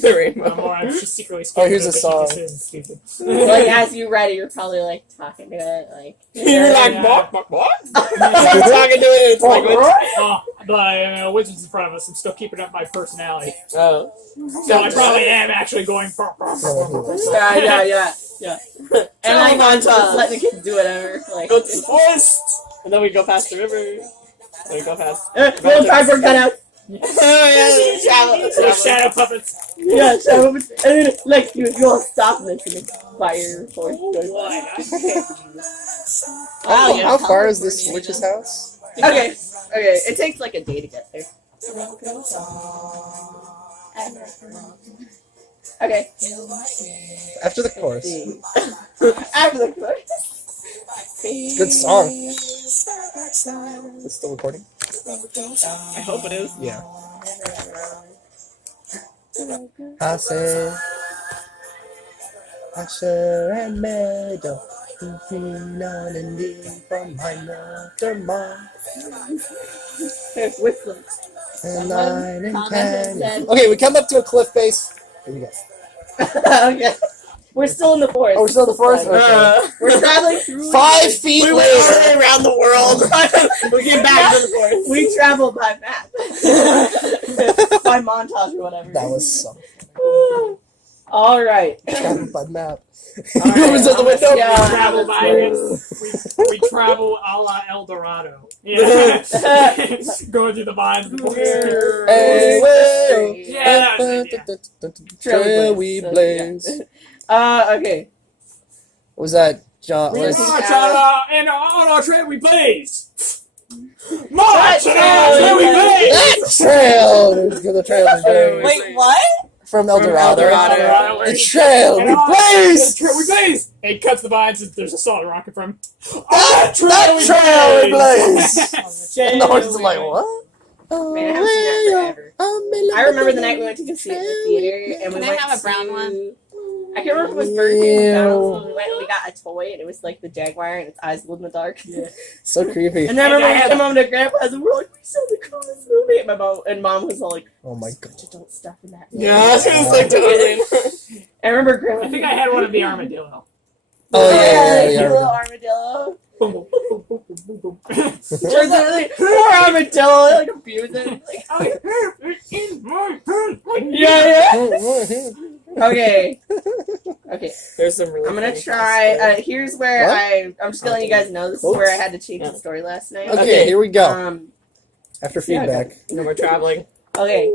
The rainbow. I'm just secretly Oh, here's a but she song. just isn't stupid. Like as you read it, you're probably like talking to it, like. You're like, Yeah. what? I'm talking to it in its language. Oh, but wizard's in front of us. I'm still keeping up my personality. Oh. So I probably am actually going. Yeah. And like I'm just letting the kids do whatever. Like. Go to the forest! And then we go past the river. Then we go past. Little cardboard cutout. Oh, yeah, travel. They're shadow puppets. Yeah, so and then like you all stop this and it's fire force goes. Wow, How far is this witch's house? Okay, it takes like a day to get there. Okay. After the chorus. After the chorus. Good song. It's still recording? I hope it is. Yeah. I said, Asher and Meadow, moving on and in from my mother mom, Whistling. and line and Comment has canyon. said- Okay, we come up to a cliff face. Here we go. Okay. We're still in the forest. Oh, we're still in the forest? Okay. We're traveling through. 5 feet We went later. all the way around the world. We get back to the forest. We traveled by map. By montage or whatever. That was so All right. traveled by map. right, Who's at the window? Yeah. Travel by it. We travel a la El Dorado. Yeah. Going through the vines. Hey, well, Yeah, that was it, trail we So, blaze. Okay. What was that, John? We're Was, gonna- And on our trail we blaze. March! That And on our trail we blaze! that trail! There's the trail we blaze. Wait, what? From El Dorado. Dorado. The trail And we on- blaze! the trail we blaze! And he cuts the vines and there's a solid rocket from. That trail we blaze! And the horse is like, what? Man, I haven't seen that forever. I remember the night we went to go see it in the theater, and we Can I went have a brown to- one? I can't remember if it was Burger King or Ew. McDonald's, when we went and we got a toy, and it was like the Jaguar, and its eyes glowed in the dark. So creepy. And then I remember And I we came home to Grandpa's, and we're like, we saw the car in this movie. And Mom was all like, Oh my god. such adult stuff in that. Yeah, it was like totally. I remember Grandma. I think I had one of the armadillo. Oh, yeah, cute yeah. little armadillo. Boom, boom, boom, boom, boom, boom, boom. There's really poor armadillo, like abusing. Like, I have it in my pants. yeah. Okay. Okay. There's some really I'm gonna funny try. stuff. Here's where What? I'm just gonna let you guys know. This is Oops. where I had to change Yeah. the story last night. Okay, here we go. After yeah, feedback. No more traveling. Okay.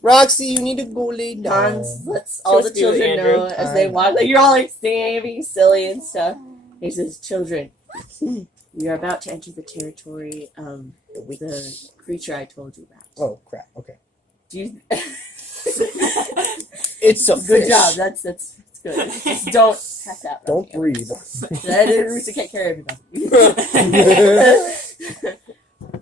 Roxy, you need to go lay down. Hans lets all the Supposed to be with children Andrew. know as they walk. Like, you're all like singing, being silly and stuff. He says, "Children, we are about to enter the territory of the creature I told you about. Oh crap. Okay. Do you?" It's a Good fish. job. That's good. Just don't pass out. Don't breathe. That is to take care of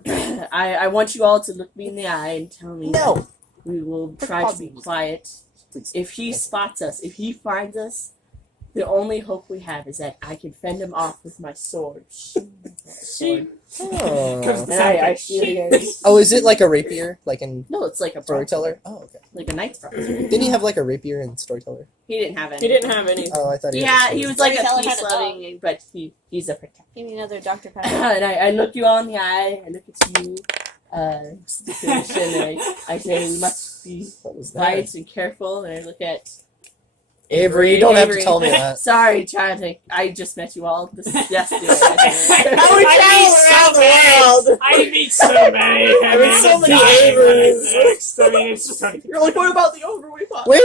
everybody. I want you all to look me in the eye and tell me. No. We will try to be quiet. Please. If he spots us, if he finds us, the only hope we have is that I can fend him off with my sword. Sword. Oh. And I shoot again. Oh, is it like a rapier? Like in No, it's like a Storyteller? Oh, okay. like a knight's broadsword. Didn't he have like a rapier in Storyteller? He didn't have any. He didn't have any. Oh, I thought he Yeah, had he was like a Storyteller had peace a dog. loving, but he's a protector. Give me another Dr. Pepper. And I look you all in the eye. I look at you, and I say we must be What was that? wise and careful. And I look at Avery, you don't have to Avery. tell me that. Sorry, child. I just met you all this yesterday. How we travel around the world? I meet so many. I mean, so many Averys. I mean, it's just like, You're like, what about the overweight pop? Wait.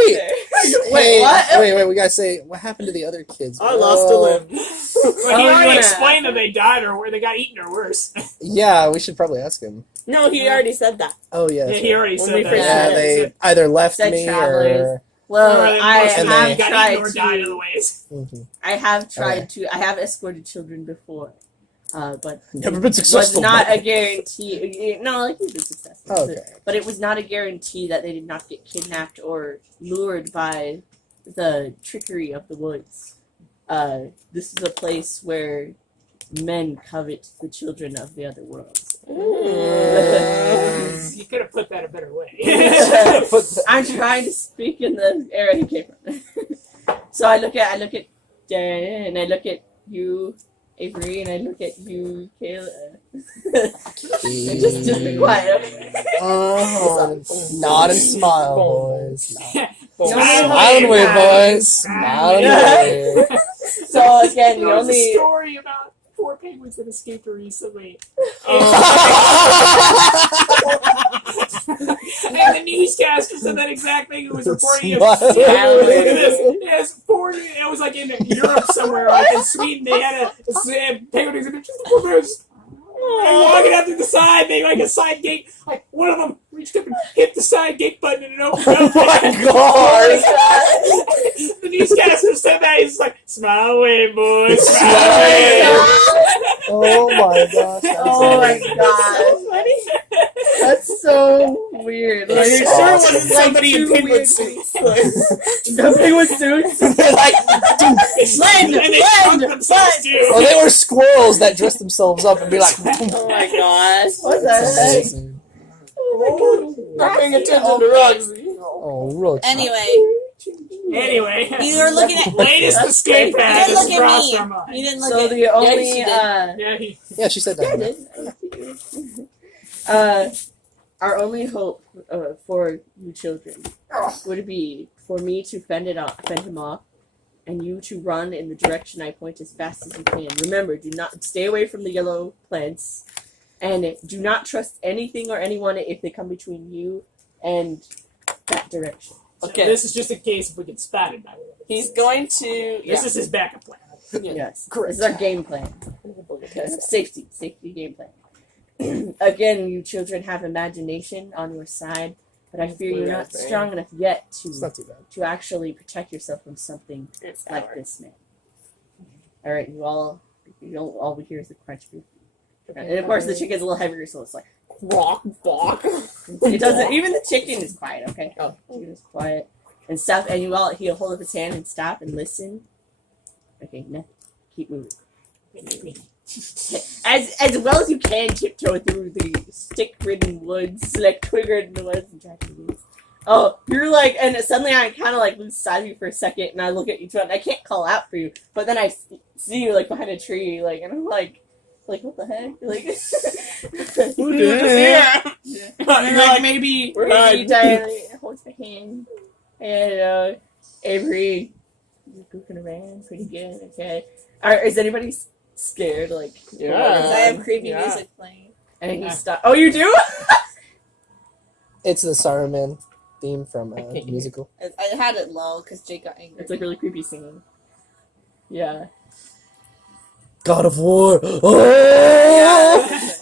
Wait, what? Wait, we gotta say, what happened to the other kids? I lost a limb. well, he you already wanna- explained that they died or where they got eaten or worse. Yeah, we should probably ask him. No, he already said that. Oh, yeah. Yeah, that's he right. already When said we that. first Yeah, met, they either left Said me travelers. or... Well, Or I most of them have have got tried eaten or died to. other ways. Mhm. I have tried Okay. to. I have escorted children before, but Never been it was successful. not a guarantee. No, like you've been successful. Oh, okay. But it was not a guarantee that they did not get kidnapped or lured by the trickery of the woods. This is a place where men covet the children of the other worlds. You could have put that a better way. I'm trying to speak in the area he came from. So I look at Dan, and I look at you, Avery, and I look at you, Kayla. just be quiet. Okay? Nod and smile, boys. Smile Smile away, boys. Smile away. So again, the There was a only story about 4 penguins that escaped recently. And the newscaster said that exact thing. It was reporting it. Smile. Yes, it was like in Europe somewhere, like in Sweden. They had a penguin exhibit. Just the penguins walking out through the side, they like a side gate. Like one of them reached up and hit the side gate button and it opened up. Oh my god! The newscaster said that. He's like, "Smile away, boys. Smile away." Oh my gosh. That's oh my amazing. god, that's so weird. Are you sure it wasn't Like somebody in two penguin weird suits? The penguin suits. They're like, And they shrunk themselves too. oh, they were squirrels that dressed themselves up and be like, Oh my gosh. What the That's heck? amazing. Oh Not paying attention to Roxy. Oh, Roach. Anyway, Anyway, You were looking at. latest That's escape great. path You is didn't look at crossed me. our mind. You didn't look So at. the only she did. Yeah, Yeah, she said yeah, I that. did. Our only hope for you children would be for me to fend him off, and you to run in the direction I point as fast as you can. Remember, do not stay away from the yellow plants, and do not trust anything or anyone if they come between you and that direction. Okay. This is just in case if we get spotted by one. He's going to. This is his backup plan. Yes, Correct. this is our game plan. Safety game plan. Again, you children have imagination on your side, but I fear you're not strong enough yet It's not too bad. to actually protect yourself from something like this man. All right, you don't all we hear is the crunch. And of course, the chicken's a little heavier, so it's like Walk, walk. it doesn't. Even the chicken is quiet. Okay, Oh. chicken is quiet and stop. And he'll hold up his hand and stop and listen. Okay, no, keep moving. As well as you can, tiptoe through the stick-ridden woods, like twig-ridden woods, and try to move. Oh, you're like, and suddenly I kind of like lose sight of you for a second, and I look at you two, and I can't call out for you, but then I see you like behind a tree, like, and I'm like what the heck? Like, Who did it? and like maybe Diana holds my hand, and Avery is goofing around pretty good. Okay, is anybody scared? Like, Yeah. I have creepy Yeah. music playing. and he stop. Oh, you do? It's the Saruman theme from I can't the hear. musical. I had it low because Jake got angry. It's like really creepy singing. Yeah. God of War. Oh!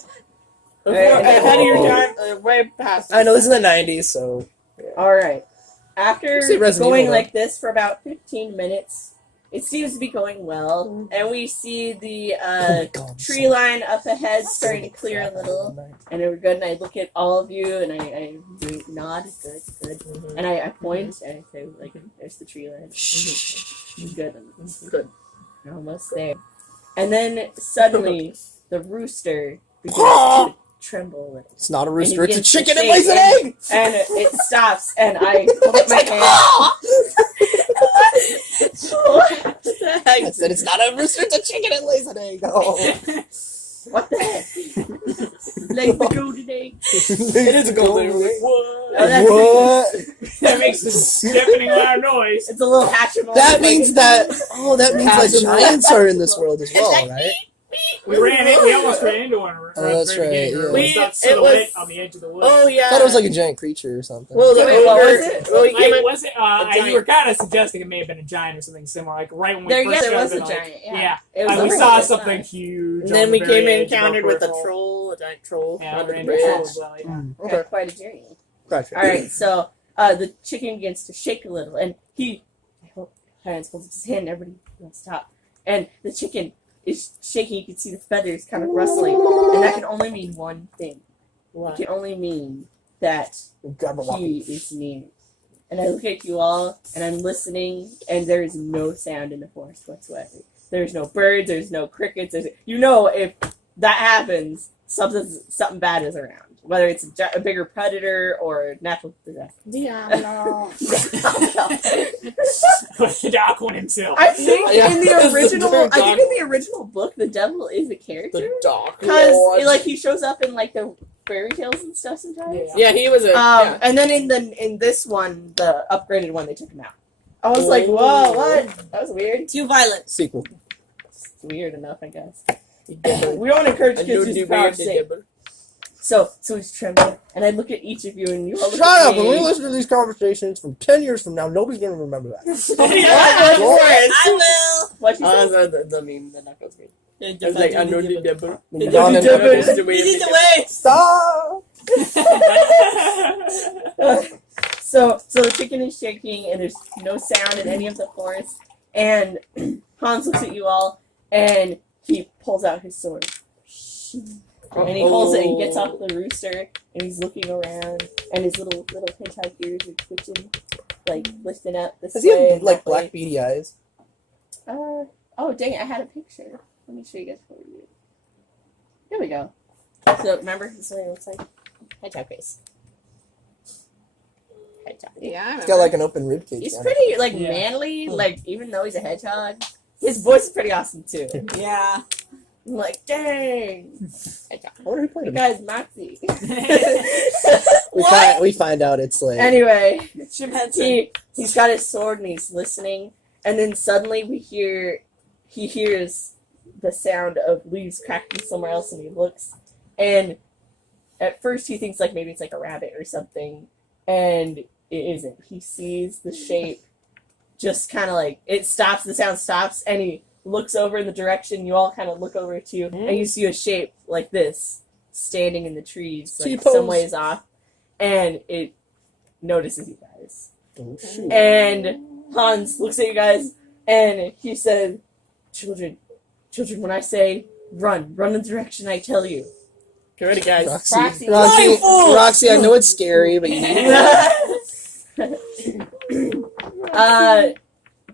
Ahead of your time, way past. I know this is the '90s, so All right. After Say Resident going Evil, like this for about 15 minutes, it seems to be going well, and we see the oh my God, tree line up ahead starting to clear a little, and we're good. And I look at all of you, and I do nod, good, and I point and I say, like, there's the tree line. Good, good. We're almost there. And then suddenly the rooster begins to tremble. It's not a rooster, And it's he a gets to chicken. It shake lays an and- egg. And it stops, and I hold up my hand. What the heck? I said it's not a rooster, it's a chicken. It lays an egg. Oh. What the heck? Like the golden egg. It is a golden egg. Oh, that's What? That makes this deafening loud noise. It's a little Hatchimal. That means that. Oh, that means that giants are in this world as well, right? We almost ran into one. Oh, that's right, yeah. We saw It silhouette was- on the edge of the woods. Oh yeah. I thought it was like a giant creature or something. Well, the Wait, what ogre- was it? Well, he came Like, in- was it? giant. You were kind of suggesting it may have been a giant or something similar. Like right when we There, first yeah, there showed was it, a like, giant. Yeah. Yeah. It was Like, we over saw the something side. huge. and on then the we very came in edge of our encountered with peripheral. a giant troll Yeah, under we the ran into a troll bridge. as well, yeah. Okay. Had quite a journey. Gotcha. All right, so the chicken begins to shake a little, and Hans holds up his hand. Everybody will stop, and the chicken is shaking. You can see the feathers kind of rustling, and that can only mean one thing. What? It can only mean that Grab a rock. he is near. And I look at you all, and I'm listening, and there is no sound in the forest whatsoever. There's no birds, there's no crickets. If that happens, something bad is around. Whether it's a bigger predator or natural disaster. Diablo. The Darkwood himself. I think Yeah. in the It's the original, dark I think in the original book, the devil is a character The dog. because Lord. like he shows up in like the fairy tales and stuff sometimes. Yeah, he was a. yeah. And then in this one, the upgraded one, they took him out. I was like, whoa, what? That was weird. Too violent. Sequel. It's weird enough, I guess. We don't encourage I kids knew to you proud were sake. the So he's trembling, and I look at each of you, and you all look Shut at up! me. When we listen to these conversations from 10 years from now, nobody's gonna remember that. I will. What you Oh, said? the meme, the knuckles meme. I was like, I know the devil. When Don and- It's the way He's in of the way. Stop! So the chicken is shaking, and there's no sound in any of the forest. And Hans looks at you all, and he pulls out his sword. And he holds it, and he gets off the rooster, and he's looking around, and his little hentai ears are twitching, like lifting up this Does he way have and like that way. black beady eyes? Oh dang it, I had a picture. Let me show you guys what we do. Here we go. So remember this is what it looks like? Hedgehog face. Yeah, He's got like an open rib cage. He's down pretty like Yeah. manly. Like even though he's a hedgehog, his voice is pretty awesome too. Yeah. I'm like, dang, I wonder who played you him. guys, Moxie. We find out it's like Anyway, Chimpanzee. he's got his sword and he's listening, and then suddenly he hears the sound of leaves cracking somewhere else, and he looks, and at first he thinks like maybe it's like a rabbit or something, and it isn't. He sees the shape, just kind of like it stops. The sound stops, and he looks over in the direction you all kind of look over to, and you see a shape like this standing in the trees, like T-pose. some ways off, and it notices you guys. Oh, shoot. And Hans looks at you guys, and he says, "Children, when I say run in the direction I tell you." Get ready, guys. Roxy, Proxy. Roxy, I know it's scary, but you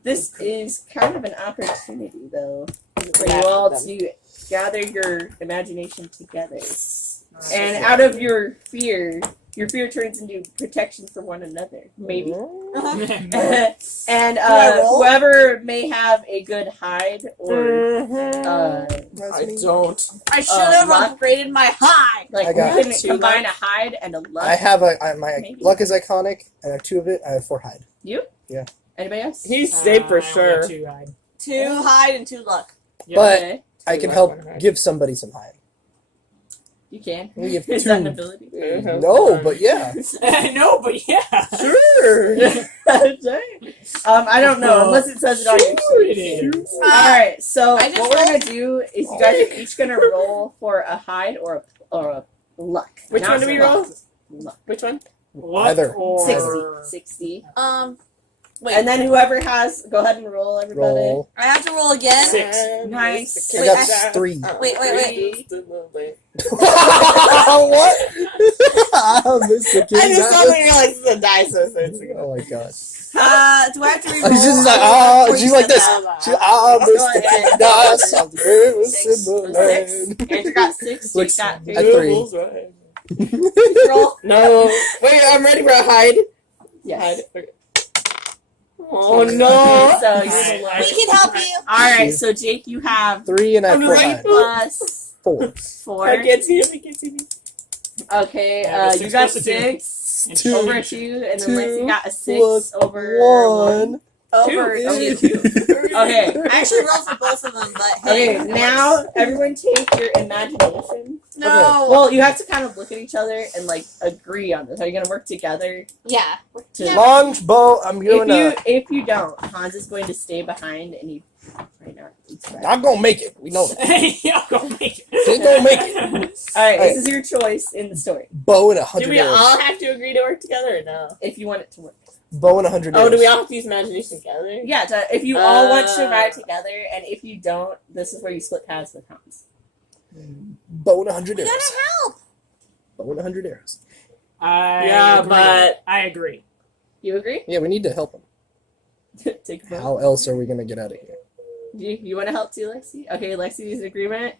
This is kind of an opportunity, though, for you all to gather your imagination together. And out of your fear turns into protection for one another, maybe. And I roll? whoever may have a good hide or I don't. I should have luck. upgraded my high. like I got you can two combine luck. a hide and a luck. I have my Maybe. luck is iconic. I have 2 of it. I have 4 hide. Anybody else? He's safe for I only sure. got 2 hide. 2 hide and 2 luck. Yep. But Okay, I Two can luck, help 1 hide. give somebody some hide. you can. We have Is that an 2. ability? No, but yeah. No, but yeah. Sure. I don't know unless it says it on your Sure sheet. it is. All right, so I just what we're rolled- gonna do is you guys are each gonna roll for a hide or a luck. Which Not one do we luck. roll? Luck. Which one? What Either. or 60. Wait. And then whoever has, go ahead and roll, everybody. Roll. I have to roll again. 6. Nice. I Wait, got 3. Wait. What? Mr. King. I just suddenly realized it's a die, so it's Oh my god. Do I have to re-roll? She's just like, Before she's you like said this. that? She's Mr. ahead. That's something in the Six. land. Andrew got 6, Jake got 3. At 3. Roll. No. Wait, I'm ready for a hide. Yes. Hide. Okay. Oh no. So you're the Alright. one. We can help you. Alright, so Jake, you have 3 and I have I'm 4 right. hide. plus 4. 4. I can't see him. I can't see me. Okay, Yeah, but you 6 got plus a 2. 6 And Two. over 2, and then Two Lexi got a 6 plus over 1. Over Two. okay, 2. Okay. I actually rolled for both of them, but hey. Okay, now everyone take your imagination. No. Well, you have to kind of look at each other and like agree on this. Are you gonna work together? Yeah. To, Long bow. I'm going if you don't, Hans is going to stay behind and he right now. I'm gonna make it. We know that. Y'all gonna make it. He's gonna make it. Alright, Hey. this is your choice in the story. Bow and Do 100 we arrows. all have to agree to work together or no? If you want it to work. Bow and 100 arrows. Oh, do we all have to use imagination together? Yeah, if you all want to ride together, and if you don't, this is where you split paths with Hans. Bow and 100 We arrows. gotta help. Bow and 100 arrows. Yeah, agree. but- I agree. You agree? Yeah, we need to help him. Take a vote. How else are we gonna get out of here? You want to help too, Lexi? Okay, Lexi needs an agreement.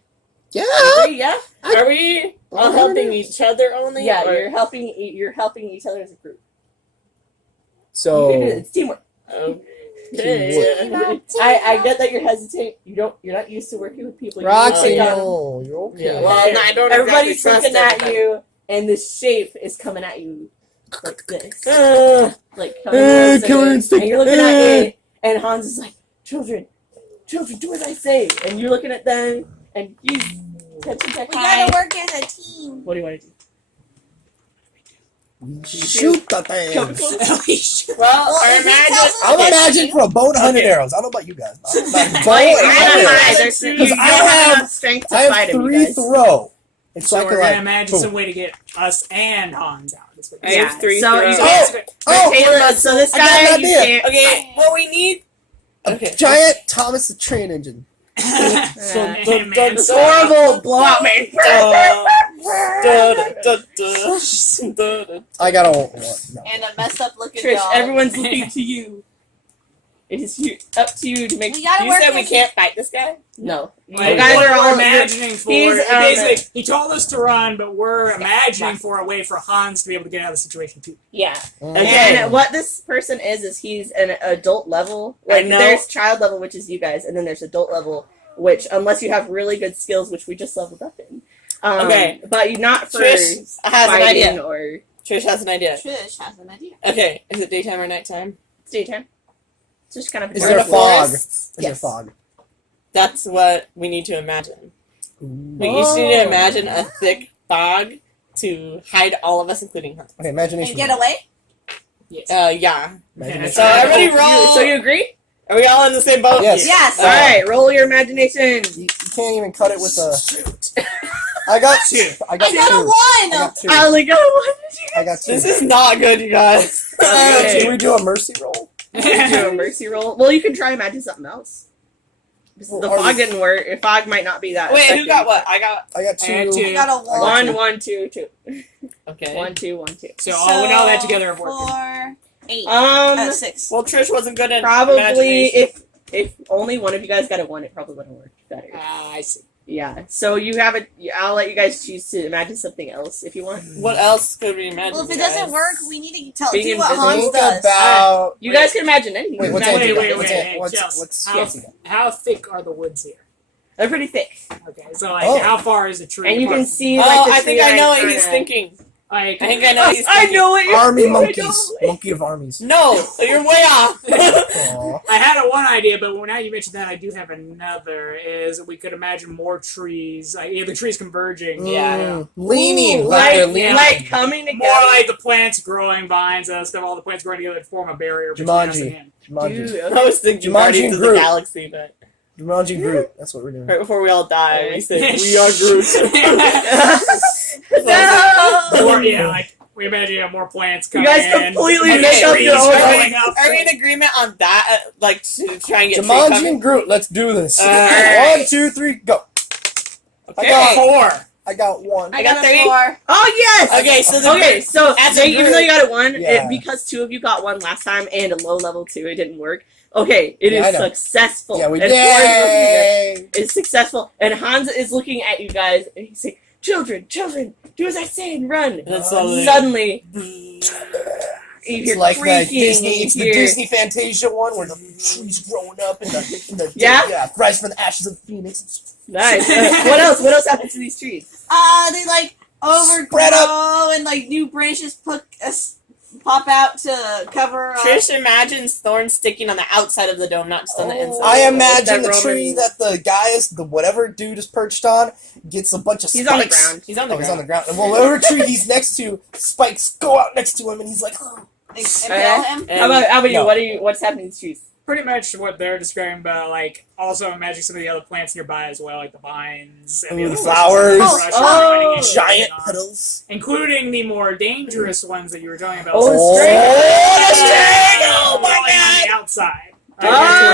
Yeah. Agree, yeah? Are we all helping each other only? Yeah, or- you're helping each other as a group. So It's teamwork. Okay. I get that you're hesitant. You're not used to working with people. Roxy, You know, no, you're okay. Yeah, well, no, I don't everybody's exactly looking trust at everybody. you, and this shape is coming at you like this, like coming Killer instinct. and you're looking at it, and Hans is like, "Children, do as I say," and you're looking at them, and he's touching We gotta work as a team. What do you want to do? Shoot the thing. Well, Well, I if he imagine. tells us I'm to imagining do- for a bow and 100 Okay. arrows. I don't know about you guys. Bow and Fight, 100 arrows. there's Because you I don't have- enough strength to I fight have him, you 3 guys. throw. It's So like we're like gonna imagine boom. some way to get us and Hans out. That's what I you're have 3 so throws. you Oh, guys- oh, Taylor, so this I got guy, an you idea. can't. Okay, what we need. a Okay. giant Thomas the Train Engine. saying. dun, It's horrible blowout man. I gotta want no. And a messed up looking Trish, dog. everyone's looking to you. It is up to you to make. We gotta You work said we as- can't fight this guy? No, you Like, guys what are we're all imagining for. he's, Basically, he told us to run, but we're imagining for a way for Hans to be able to get out of the situation too. Yeah. Mm. And what this person is he's an adult level. Like, I know. there's child level, which is you guys, and then there's adult level, which, unless you have really good skills, which we just leveled up in. Okay. But not for Trish has an fighting idea. or Trish has an idea. Trish has an idea. Okay, is it daytime or nighttime? it's daytime. It's just kind of. Is We're there in a a fog? forest? Is there Yes. fog? That's what we need to imagine. We each Oh. need to imagine a thick fog to hide all of us, including her. Okay, imagination. And get away? Yes. Yeah. Imagination. So everybody roll. So you agree? Are we all in the same boat? Yes. Yes. All right. Roll your imagination. You can't even cut it with a. I got Two. I got I got a two. I one! got two. I only got one. I got two. This is not good, you guys. Okay. Can we do a mercy roll? Do a mercy roll. Well, you can try imagine something else. The fog didn't work. Your fog might not be that. Wait, who effective. got what? I got. I got I two. had two. I got a one. One, one, two, two. Okay. 1, 2, 1, 2. So all we all that together have worked. 4, 8. 6. Well, Trish wasn't good at Probably imagination. if only one of you guys got a 1, it probably would have worked better. I see. Yeah. So you have it. I'll let you guys choose to imagine something else if you want. What else could we imagine? Well, if it guys? doesn't work, we need to Being do what invisible. Hans Think does. about. You guys can imagine anything. Wait, what's Wait, Andrew wait, got? wait, What's hey, what's Chels, what's how- Chelsea got? How thick are the woods here? They're pretty thick, Okay, so like, Oh. how far is the tree? and you can apart? see. Oh, Like, the I tree think I know line what he's kinda- thinking. Like, I think I know what he's I thinking. know what you're Army thinking. monkeys. Monkey of armies. No, you're way off. Aw. I had one idea, but now you mentioned that, I do have another. Is we could imagine more trees, like the trees converging. Leaning. Ooh, Like they're like, leaning. like coming More together. like the plants growing, vines and stuff. All the plants growing together to form a barrier between us and Jumanji. him. Jumanji. Dude, I was thinking Jumanji Guardians and of the Groot. Galaxy, but Jumanji Groot. That's what we're doing. right before we all die, we say we are Groot. Or, yeah, like we imagine more plants You coming guys in. completely more make up your trees own growing up. Are we in agreement on that? Like to try and get tree Jumanji cover? and Groot. Let's do this. Alright. 1, 2, 3, go. Okay. I got Four. I got one. I got a 3. 4. Oh yes. Okay, so the Okay, so As a Jay, even group- though you got a 1, Yeah. because 2 of you got 1 last time and a low level 2, it didn't work. Okay, it Yeah, I is know. successful. Yeah, we And did. Floyd is looking at- It's successful, and Hans is looking at you guys, and he's saying, "Children, children, do as I say and run." And then suddenly- Suddenly, you It's hear like the creaking. Disney. and It's you the hear- Disney Fantasia one where the trees growing up in the Yeah? yeah, rise from the ashes of the phoenix. Nice. What else? What else happens to these trees? They like overgrow Spread up. and like new branches pop out to cover. Trish imagines thorns sticking on the outside of the dome, not just on the Oh. inside. I imagine that the tree Roman- that the guy is, the whatever dude is perched on, gets a bunch of He's spikes. on the ground. He's on the Oh, he's ground. on the ground. And whatever tree he's next to, spikes go out next to him, and he's like, oh. Impale him. And- How about you? No. What's happening to these trees? Pretty much what they're describing, but like also imagine some of the other plants nearby as well, like the vines and Ooh, other the flowers. bushes, Oh, running in, giant going on, petals. including the more dangerous ones that you were talking about. Oh, the Oh, string. the string! Oh my Growing on god! the outside.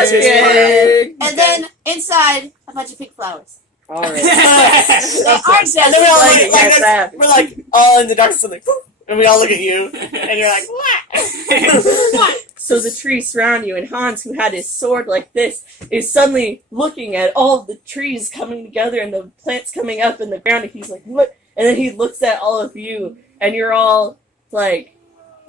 Okay. And then inside, a bunch of pink flowers. All right. They aren't And then we all just like, Yes, this, that we're like all in the dark, so like, poof, and we all look at you, and you're like, what? So the trees surround you, and Hans, who had his sword like this, is suddenly looking at all the trees coming together and the plants coming up in the ground, and he's like, "What?" And then he looks at all of you, and you're all like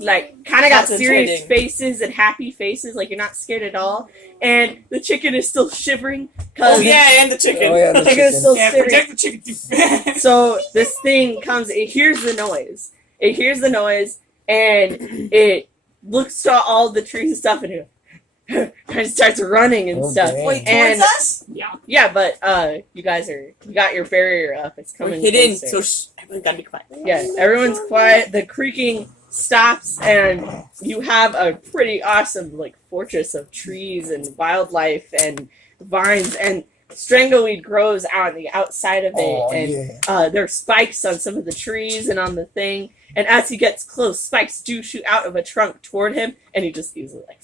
kind of got serious Concentrating. faces and happy faces, like you're not scared at all. And the chicken is still shivering Oh because yeah, and the chicken. Oh, yeah, the chicken is still Yeah, shivering. protect the chicken. So this thing comes, it hears the noise. It hears the noise, and it looks to all the trees and stuff, and it starts running and Oh, stuff. dang. Wait, And towards us? Yeah. yeah, but you guys you got your barrier up. It's We're coming hidden, closer. so everyone gotta be quiet. Yeah, everyone's quiet. The creaking stops, and you have a pretty awesome like fortress of trees and wildlife and vines, and strangleweed grows out on the outside of it, Oh, and yeah. there are spikes on some of the trees and on the thing. And as he gets close, spikes do shoot out of a trunk toward him, and he just easily like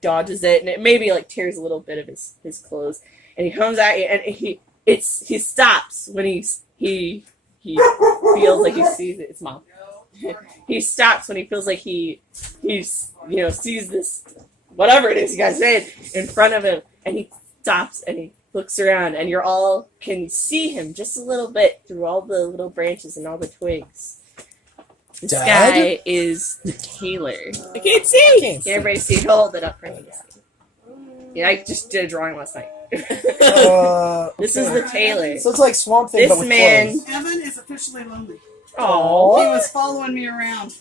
dodges it, and it maybe like tears a little bit of his clothes. And he comes at you, and he stops when he feels like he sees it. It's Mom. He stops when he feels like he sees whatever it is you guys said, in front of him, and he stops and he looks around, and you all can see him just a little bit through all the little branches and all the twigs. This Dad? guy is the tailor. I can't see. Can everybody see? Hold it up for me. Yeah, I just did a drawing last night. This is the tailor. So it's like Swamp Thing, This but with man- clothes. Evan is officially lonely. Oh, He was following me around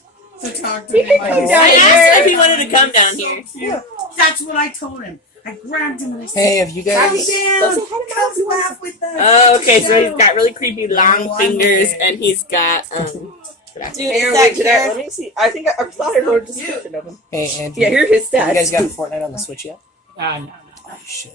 to talk to He me. can Like, come he's down I so asked him if he cute. wanted to come down So here. cute. That's what I told him. I grabbed him and I said, Hey, have you "Come guys? down, come laugh with us." Oh, okay, so he's Show." got really creepy long No, fingers, I'm and he's got Dude, here, is wait, that let me see. I think I thought I wrote a description of him. Hey, and Yeah, here are his you guys stats. got Fortnite on the Switch yet? No. I should.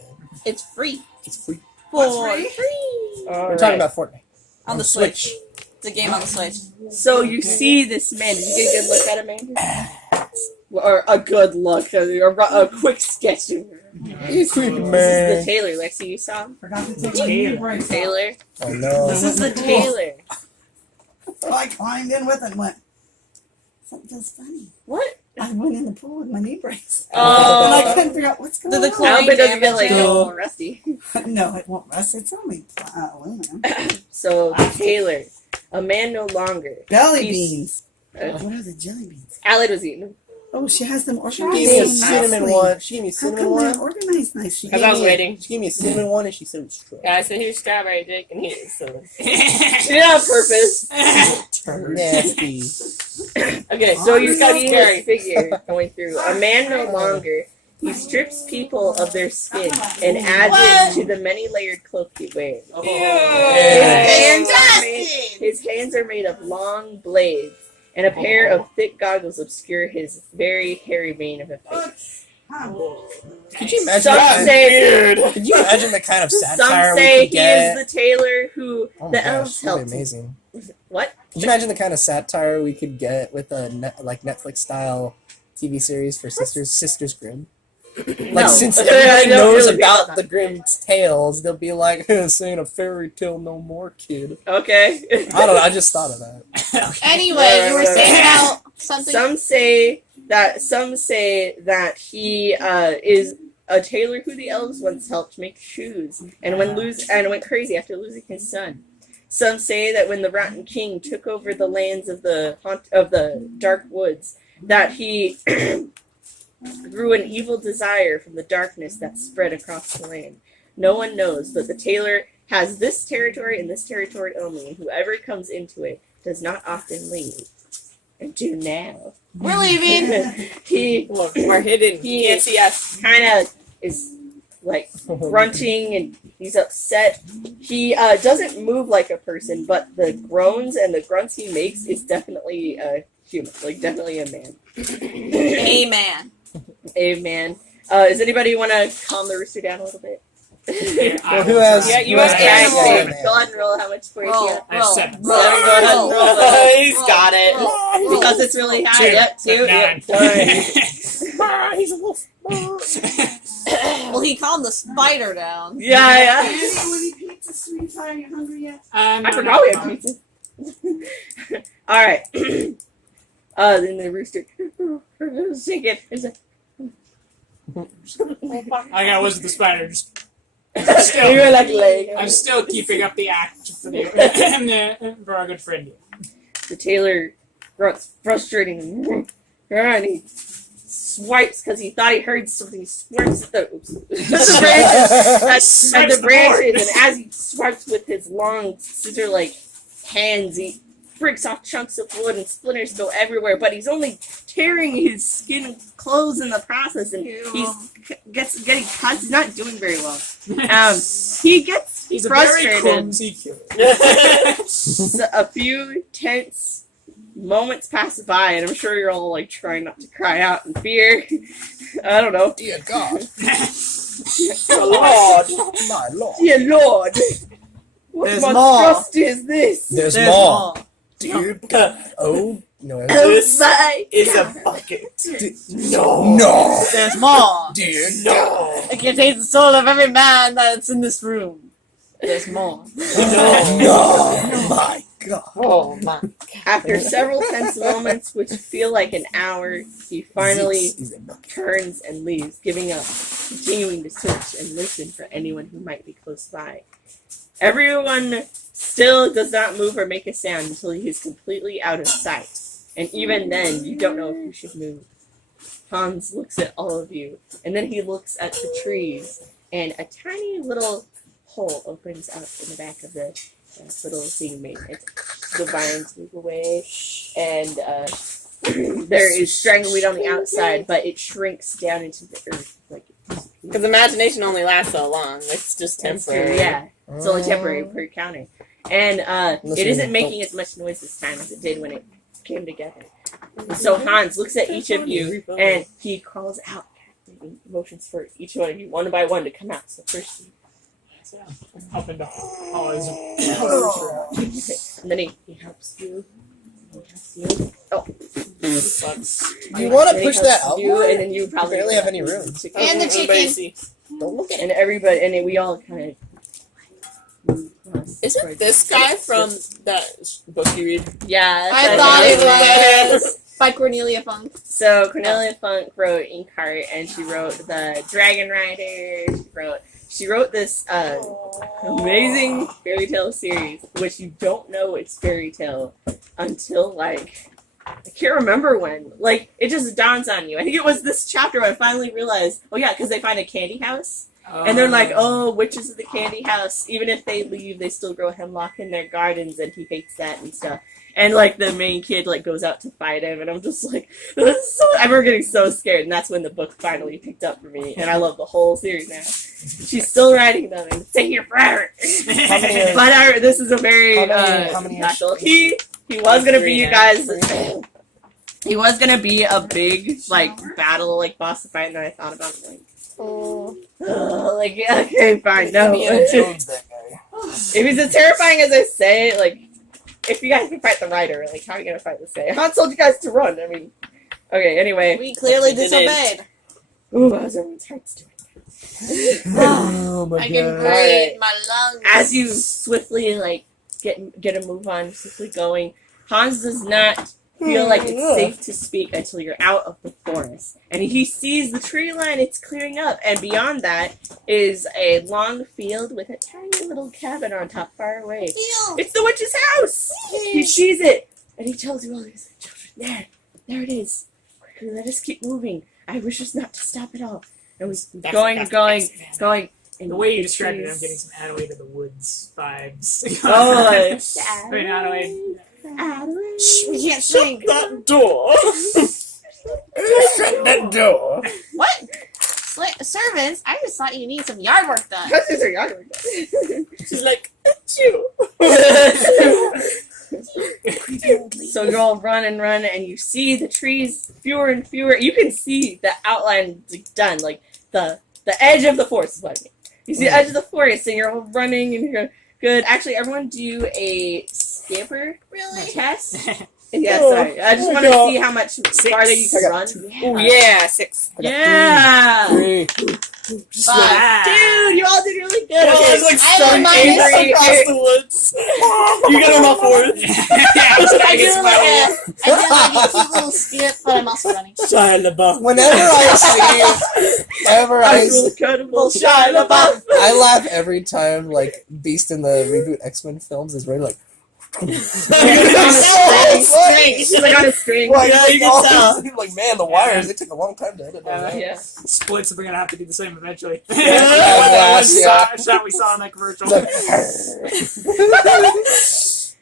It's free. It's free. What's For free? All We're talking right. about Fortnite On the Switch. It's a game on the Switch. So you see this man. Did you get a good look at him, Andrew? Or a good look, a quick sketch. He's creepy, This is man. the tailor, Lexi. You saw him? Forgot to take my Taylor. knee brace off. Tailor. Oh no. This is the tailor. So I climbed in with it and went, something's funny. What? I went in the pool with my knee brace. Oh. And I couldn't figure out what's going Did the on. I hope it doesn't get like damage all rusty. No, it won't rust. It's only aluminum. So the tailor, a man no longer. Jelly He's- beans. Uh, What are the jelly beans? Allied was eating them. Oh, she has them She organized. gave me a Nice. cinnamon nicely. one. She gave me a How cinnamon come they're one. organized nice? She As I was me a- waiting. She gave me a cinnamon one, and she said it was true. Yeah, I said here's strawberry dick, and here's so. She did it on purpose. Nasty. Okay, so you He's got so this scary. figure going through. A man no longer. He strips people of their skin and adds it to the many-layered cloak he wears. His hands are made of long blades, and a pair of thick goggles obscure his very hairy mane of a face. Could you imagine? Some that say, Could you imagine the kind of some satire we say could he get? is the tailor who Oh my the gosh, elves that'd helped. be amazing. What? Could you imagine the kind of satire we could get with a like Netflix style TV series for Sisters Grimm? Like No. since I everybody don't knows really feel about that. the Grimm's tales, they'll be like, "This ain't a fairy tale no more, kid." Okay. I don't know. I just thought of that. Anyway, you were saying about something. Some say that he is a tailor who the elves once helped make shoes, and went crazy after losing his son. Some say that when the Rotten King took over the lands of the Dark Woods, that he grew an evil desire from the darkness that spread across the land. No one knows, but the tailor has this territory and this territory only, and whoever comes into it does not often leave. And do now. We're leaving. He Look, we're hidden. He- You can't see us. kind of is like grunting and he's upset. He doesn't move like a person, but the groans and the grunts he makes is definitely a human, like definitely a man. Amen. A man. Does anybody want to calm the rooster down a little bit? Well, who has? Yeah, you who have has animals. animals Go in there? ahead and roll how much squares you got. I have 7. Go ahead and roll. He's got it. Because it's really high. 2. Yep, 2. Yep. Sorry. He's a wolf. Well, he calmed the spider down. Yeah. Andy, when he pizza sweet pie, are you hungry yet? I forgot we had pizza. Alright. Then the rooster. Sink it. It's like, I got was the spider. Just you were like leg. I'm still keeping up the act for the for our good friend. The tailor grunts, frustrating. And he swipes because he thought he heard something. He swipes at the branches, and as he swipes with his long scissor-like hands, he breaks off chunks of wood and splinters go everywhere. But he's only tearing his skin and clothes in the process, and he's getting cuts. He's not doing very well. He gets He's a very frustrated. clumsy killer. So a few tense moments pass by, and I'm sure you're all like trying not to cry out in fear. I don't know. Dear God, Lord, my Lord. dear Lord, what There's monstrosity is this? There's more. Dear God. Oh no. This my is a God. bucket. No. There's more. Dear No. It contains the soul of every man that's in this room. There's more. No. My God. Oh my. After several tense moments, which feel like an hour, he finally He's a bucket. turns and leaves, giving up, continuing to search and listen for anyone who might be close by. Everyone still does not move or make a sound until he is completely out of sight. And even then, you don't know if you should move. Hans looks at all of you, and then he looks at the trees, and a tiny little hole opens up in the back of the little thing made. The vines move away, and there is strangleweed on the outside, but it shrinks down into the earth. Because imagination only lasts so long. It's just temporary. Yeah, it's only temporary per counter. And Unless it you're isn't in making as much noise this time as it did when it came together. So Hans looks at each of you, and he calls out, motions for each one of you, one by one, to come out. So first, Up and down. Always. and then he helps you. He helps you. Oh, Do you want to Then he push helps that out you, more? and then you probably barely have any room. And the Everybody chicken. see. Don't look at And everybody, and then we all kind of. Isn't this guy from that book you read? Yeah, I that's thought what it was by Cornelia Funk. So Cornelia Funk wrote Inkheart, and she wrote the Dragon Rider. She wrote this amazing fairy tale series, which you don't know it's fairy tale until like I can't remember when. Like it just dawns on you. I think it was this chapter where I finally realized. Oh yeah, because they find a candy house. And they're like, oh, witches of the candy house. Even if they leave, they still grow hemlock in their gardens, and he hates that and stuff. And like the main kid like goes out to fight him, and I'm just like, this is so. I remember getting so scared, and that's when the book finally picked up for me, and I love the whole series now. She's still writing them, and it's taking her forever. But this is a very How many natural. He was gonna be you guys. Three. He was gonna be a big like battle like boss fight, and then I thought about it, like. Like, yeah, okay, fine, no. Indiana Jones, that guy. If he's as terrifying as I say, like, if you guys can fight the rider, like, how are you gonna fight the Say? Han told you guys to run, I mean. Okay, anyway. We clearly We did disobeyed. Ooh, how's everyone's hearts doing? Oh my I can god. breathe my lungs. As you swiftly, like, get a move on, swiftly going, Hans does not feel like it's safe to speak until you're out of the forest. And he sees the tree line, it's clearing up, and beyond that is a long field with a tiny little cabin on top far away. Ew. It's the witch's house! He sees it, and he tells you all these children, there it is. Quickly, let us keep moving. I wish us not to stop at all. And we're going. And The way you the described it, I'm trees- getting some Adelaide to the Woods vibes. Oh, like, I mean, Adelaide. Shh, we can't sing. That door. Shut that door. What? Servants? I just thought you need some yard work done. That's just her yard work. She's like, achoo. So you all run, and you see the trees fewer and fewer. You can see the outline like, done, like the edge of the forest is what I mean. You see the edge of the forest, and you're all running, and you're going, good. Actually, everyone do a scamper Really? test. Yeah, sorry. I just want to see how much farther you can run. Oh yeah, 6. Yeah! Three. Five. Dude, you all did really good. Oh, Okay, it's like I so am angry across the woods. You got him off forward. Yeah, I was I trying to do get some like a cute little skip, but I'm also running. Shia LaBeouf. Whenever incredible Shia LaBeouf. I laugh every time like Beast in the reboot X-Men films is really like He's like on a string. like, Yeah, you can all tell. these- like man, the wires they took a long time to edit that. Yeah. splits, and we're gonna have to do the same eventually. Yeah, Shot we saw in that commercial.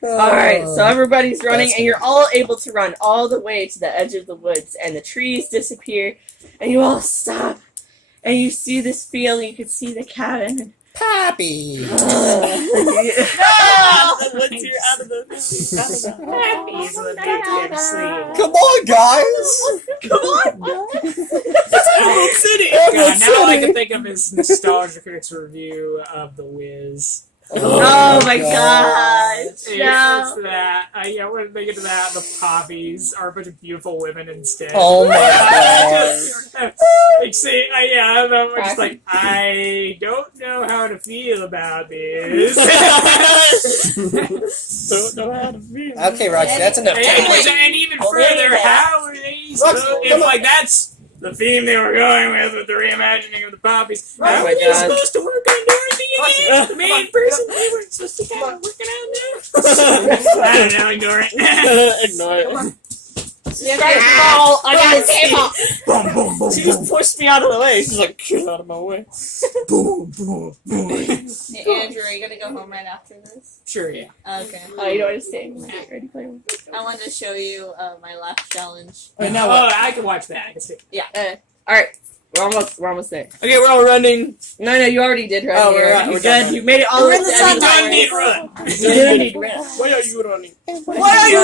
Alright, so everybody's running, That's and you're all able to run all the way to the edge of the woods, and the trees disappear, and you all stop, and you see this field, and you can see the cabin. Poppy. Out of the woods, you're out of the He's the big kid asleep. Come on, guys. Come on! Emerald City. God, now all I can think of is Nostalgia Critics review of The Wiz. Oh my gosh! It's No. that. Yeah, when they get to that, the poppies are a bunch of beautiful women instead. Oh my god. Like, see, I'm just like, I don't know how to feel about this. Don't know how to feel. Okay, Roxy, that's enough. And even further, how are they supposed, if like that's the theme they were going with the reimagining of the poppies, how are they supposed to work on Dorothy again? The main person, they were supposed to kind of working out there. I don't know, ignore it. Ignore it. I got a table. Boom, boom, boom, She just pushed me out of the way. She's like, get out of my way. boom, boom, boom. Hey, Andrew, are you gonna go home right after this? Sure, yeah. Okay. Oh, you don't want to stay? Get ready, play. I wanted to show you my last challenge. Now what? I can watch that. I can see. All right, we're almost there. Okay, we're all running. No, you already did run Oh, here. we're right, You're we're good. done. You made it all the We're way in to the the sun. end. Don't need run. You didn't need run. Why are you running? Why are you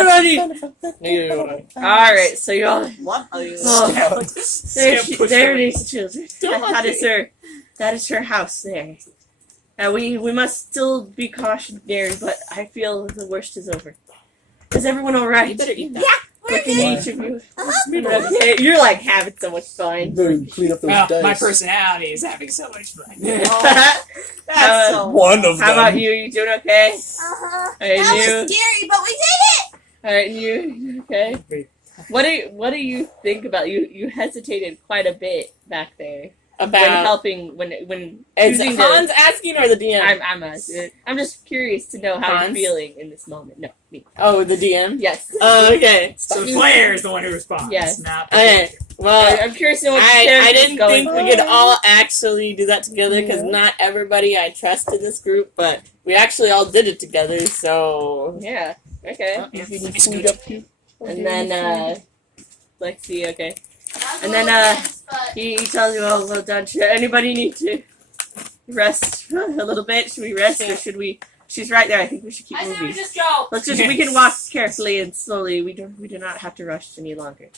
running? All right, so you all. What are you? Oh, Push there her. it is, children. That is her house there. We must still be cautious, Gary, but I feel the worst is over. Is everyone all right? You better eat that. Looking at each of you. Okay, you're like having so much fun. Clean up those Well, dice. my personality is having so much fun. That's so One of How about you? You doing okay? Uh-huh. Alright, That you. was scary, but we did it! Alright, you okay? What do you think about you hesitated quite a bit back there when About helping when is choosing it to- Hans asking or the DM? I'm just curious to know how Hans? you're feeling in this moment. No, me. Oh, the DM. Yes. Okay. So Claire is the one who responds. Yes. Not Okay. Well, I'm curious to know what I didn't going think we could all actually do that together because not everybody I trust in this group, but we actually all did it together. So Yeah. Okay. It's good. And then Lexi. Okay. I'll And go then, next, but- He tells you, "Oh, well done. Should anybody need to rest a little bit? Should we rest or should we?" She's right there. I think we should keep I say we moving. just go. We can walk carefully and slowly. We do not have to rush any longer.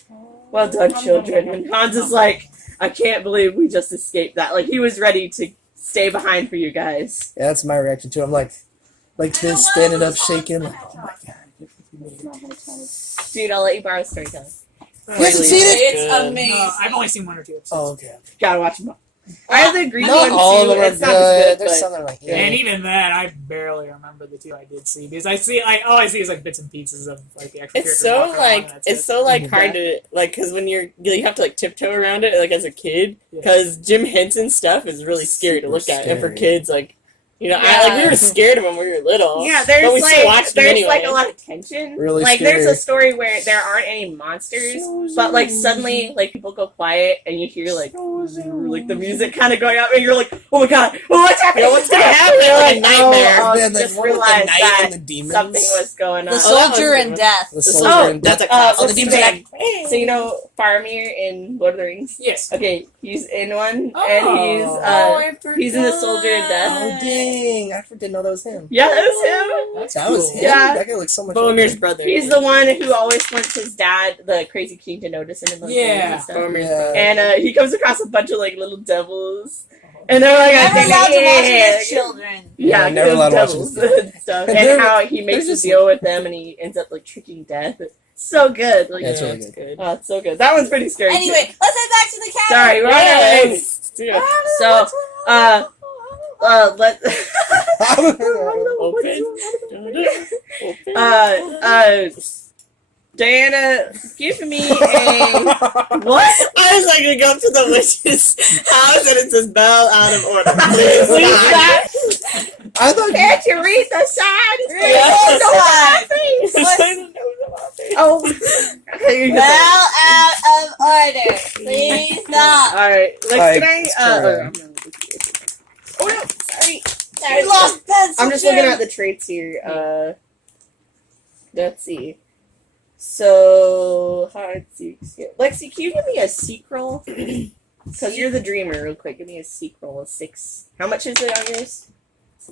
Well done, children. And Hans is like, I can't believe we just escaped that. Like he was ready to stay behind for you guys. Yeah, that's my reaction too. I'm like this, standing up, shaking. Like, oh my god. Dude, I'll let you borrow storytelling. You hasn't seen it? It's Good. amazing. No, I've only seen one or two episodes. Oh, okay. Gotta watch them all. I have the green Not one all of too. them are It's not as good. good, There's but some that are like, yeah. And even that, I barely remember the two I did see because all I see is like bits and pieces of like the actual. it's characters so walking around, like and that's it's it. so like hard to like because when you have to like tiptoe around it like as a kid Yeah. because Jim Henson's stuff is really scary to look at and for Scary. kids like we were scared of him when we were little. yeah, but there's we still watched them there's anyway. like a lot of tension. Really like there's scary. a story where there aren't any monsters, but like suddenly like people go quiet and you hear like the music kind of going up and you're like, oh my god, what's happening? Yeah, what's gonna happen? You're Like a nightmare. Oh, Man, just one with realized the knight that and the demons. something was going on. The Oh, that was soldier good. in death. The Oh, soldier and that's a what's the his demons are name? like, So you know Faramir in Lord of the Rings? Yes. Okay, he's in one, Oh. and he's in the Soldier in Death. Oh dang! I didn't know that was him. Yeah, that was That's That was cool. him. Yeah. That guy looks so much. Boromir's like brother. him. He's the one who always wants his dad, the crazy king, to notice him in those Yeah. games and stuff. Boromir's Yeah. brother. And he comes across a bunch of like little devils, and they're like, I'm allowed to watch it with children. Yeah, Yeah, never those allowed to watch devils it and stuff, And and they're- how he makes a just- deal with them, and he ends up like tricking death. So good, like Yeah, it's really it's good. oh, it's so good. That one's pretty scary. too. Anyway, let's head back to the cabin. sorry, we're Yes. Yeah. So, let. Open. Diana, give me a what? I was like gonna go up to the witch's house and it says bell out of order. Please Please stop. stop. I thought you. Can't you read the sign? It's Read the sign. Oh, okay, you can Well, out of order. Please stop. all right. Like, Alright, can I? Oh no, sorry. We lost pencil. I'm just looking at the traits here. Let's see. So, let's see. Lexi, can you give me a seek roll? Because you're the dreamer, real quick. Give me a seek roll of 6. How much is it on yours?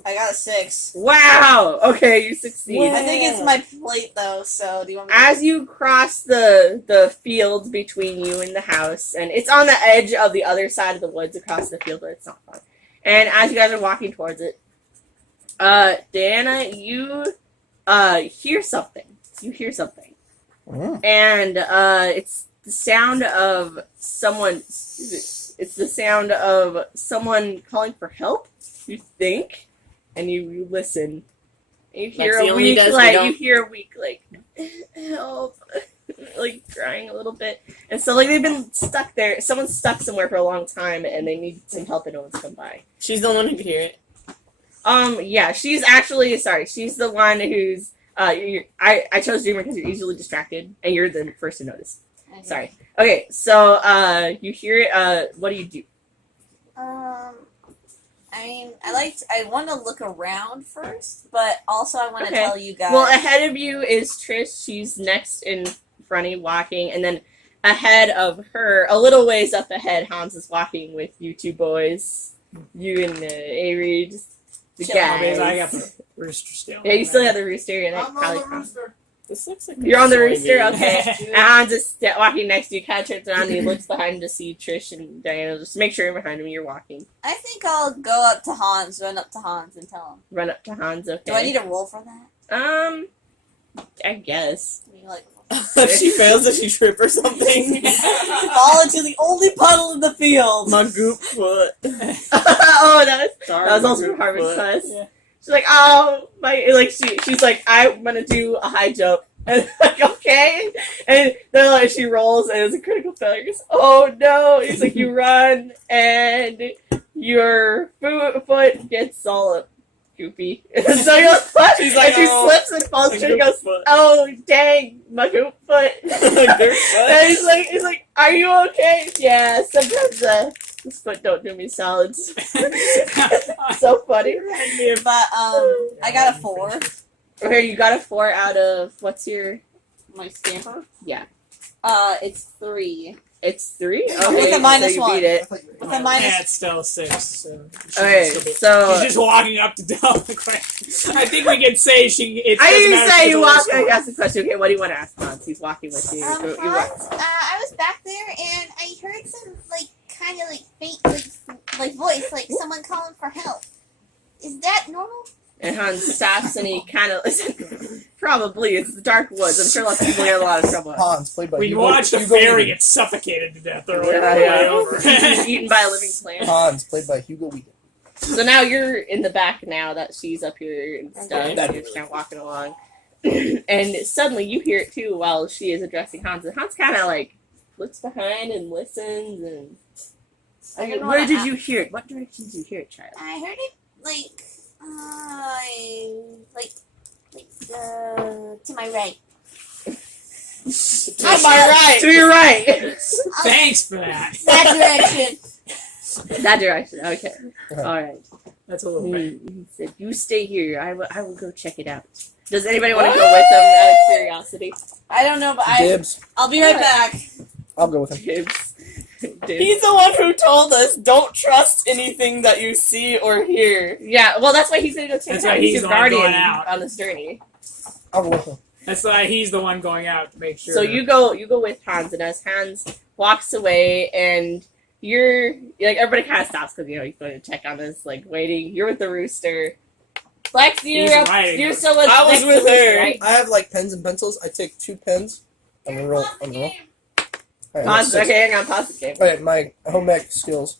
I got a 6. Wow! Okay, you succeed. I think it's my plate though. So do you want me? As you cross the field between you and the house, and it's on the edge of the other side of the woods across the field, but it's not fun. And as you guys are walking towards it, Diana, you hear something. You hear something. Mm. And it's the sound of someone it's the sound of someone calling for help. You think, and you listen. You hear Lexi a only weak does, we like don't. you hear a weak like help, like crying a little bit, and so like they've been stuck there. Someone's stuck somewhere for a long time, and they need some help, and no one's come by. She's the one who could hear it. Yeah, she's actually sorry. She's the one who's I chose Dreamer because you're easily distracted, and you're the first to notice. Sorry. Okay, so you hear it. What do you do? I mean, I want to look around first, but also I want to Okay. tell you guys. Well, ahead of you is Trish. She's next in front of you walking, and then ahead of her, a little ways up ahead, Hans is walking with you two boys. You and Avery, just the Chill out, guys. I got the rooster still. Yeah, you still have the rooster, and that I'm probably on the rooster. This looks like You're on the soybean. rooster, okay. And Hans is walking next to you, kind of turns around, and he looks behind to see Trish and Diana. Just make sure you're behind him, you're walking. I think I'll go up to Hans, run up to Hans, and tell him. Run up to Hans, okay. Do I need a roll for that? I guess. I mean, like, If she fails, if she trip or something. fall into the only puddle in the field. My goop foot. Oh, that was also from Harvard Class. Yeah. She's like, oh my, like she's like, I'm gonna do a high jump, and like, okay, and then like she rolls, and it's a critical failure. He goes, oh no! He's like, you run, and your foot gets all goopy. So you She's like, and she oh, slips and falls. my She goop goes, foot. oh dang, my goop foot. And he's like, are you okay? Yeah, sometimes this foot don't do me solids. So funny. But I got a 4. Okay, you got a 4 out of what's your? My scamper. Yeah, It's 3. it's 3. With Okay, a minus so you 1. beat it. With a minus. Yeah, it's still 6. So Okay, so she's just walking up to tell the question. I think we can say she. It I doesn't didn't matter if say she's you a walk. little Ask the question. Okay, what do you want to ask Hans? He's walking with you. So you walk. Hans, I was back there and I heard some like kind of like faint like voice, like someone calling for help. Is that normal? And Hans stops and he kind of probably it's the dark woods. I'm sure lots of people get a lot of trouble. Hans, played by We Hugo. watched a Hugo fairy Weaving. get suffocated to death earlier Yeah, on the yeah. way over. He's eaten by a living plant. Hans, played by Hugo Weaving. So now you're in the back now that she's up here and stuff. Okay. And you're just kind of walking along. And suddenly you hear it too while she is addressing Hans. And Hans kind of like looks behind and listens. And I don't know where what did you hear it? What direction did you hear it, child? I heard it like to my right. To my right. To your right. Thanks for that. That direction. That direction. Okay. Okay. All right. That's a little bit. He said, "You stay here. I will go check it out." Does anybody want to go with him out of curiosity? I don't know, but Dibs. I'll be right back. I'll go with him. Dibs. Dibs. He's the one who told us don't trust anything that you see or hear. Yeah. Well, that's why he's gonna go check That's it out. why He's he's your the one guardian going out. on this journey. I'll go with him. That's why he's the one going out to make sure. So you go with Hans, and as Hans walks away, and you're like everybody kind of stops because he's going to check on this, like waiting. You're with the rooster. Lex, He's riding. you're still with. I was next to with the rooster, her. right? I have like pens and pencils. I take 2 pens. I'm gonna roll. I'm gonna roll. Alright, Pause. that's 6. Okay, hang on. Pause the game. Alright, my home ec skills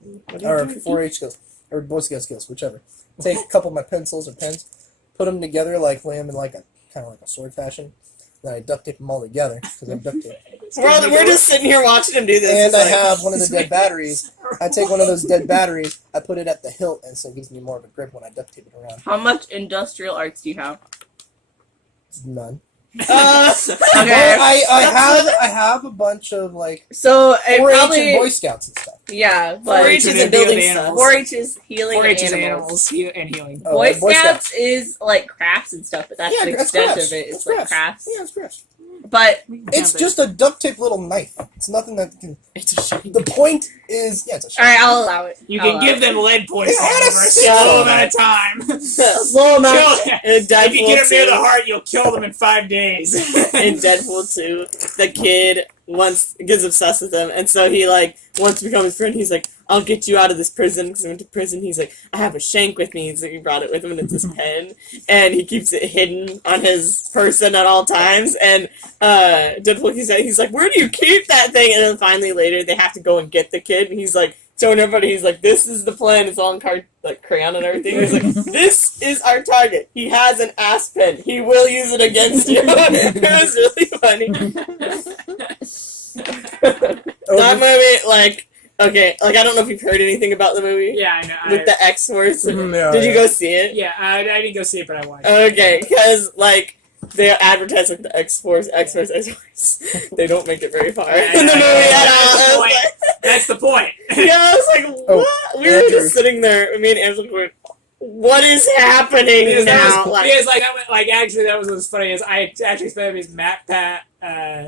What do you or do? 4-H skills or Boy Scout skills, whichever. Take a couple of my pencils or pens, put them together, like lay them in like a kind of like a sword fashion. Then I duct tape them all together because I'm duct tape. We're just sitting here watching him do this. And It's I like- have one of the dead batteries. I take one of those dead batteries. I put it at the hilt, and so it gives me more of a grip when I duct tape it around. How much industrial arts do you have? None. Okay. Well, I have a bunch of like So it 4-H probably and Boy Scouts and stuff. yeah, but 4-H is in building stuff. 4-H is healing 4-H is animals. animals and healing. Oh, Boy and Boy Scouts is like crafts and stuff, but that's Yeah, the that's extent crafts. of it. It's That's like crafts. crafts. Yeah, it's crafts. But It's just a duct tape little knife. It's nothing that can. It's a shame. The point is, yeah, it's a shame. alright, I'll allow it. You I'll can allow give it. them lead poisoning Yeah, over a that's slow so amount of time. Slow amount. Kill- In if you Deadpool get them near 2, the heart, you'll kill them in 5 days. in Deadpool 2, the kid gets obsessed with him, and so he like wants to become his friend. He's like, I'll get you out of this prison, because he went to prison. He's like, I have a shank with me. He's like, he brought it with him, and it's his pen, and he keeps it hidden on his person at all times. And Deadpool, he's like, where do you keep that thing? And then finally later they have to go and get the kid, and he's like showing everybody. He's like, this is the plan. It's all in crayon and everything. He's like, this is our target. He has an ass pen. He will use it against you. It was really funny. That movie, like, okay, like, I don't know if you've heard anything about the movie. Yeah, I know. With the X-Force. Yeah, Did you go see it? Yeah, I didn't go see it, but I watched it. Okay, because, like, they advertise, like, the X-Force. They don't make it very far Yeah, in the movie at that's all. the point. That's the point. Yeah, I was like, what? We were Andrew. just sitting there, me and Angela were, what is happening Because now? actually, that was what's funny is I actually spent his Matt Pat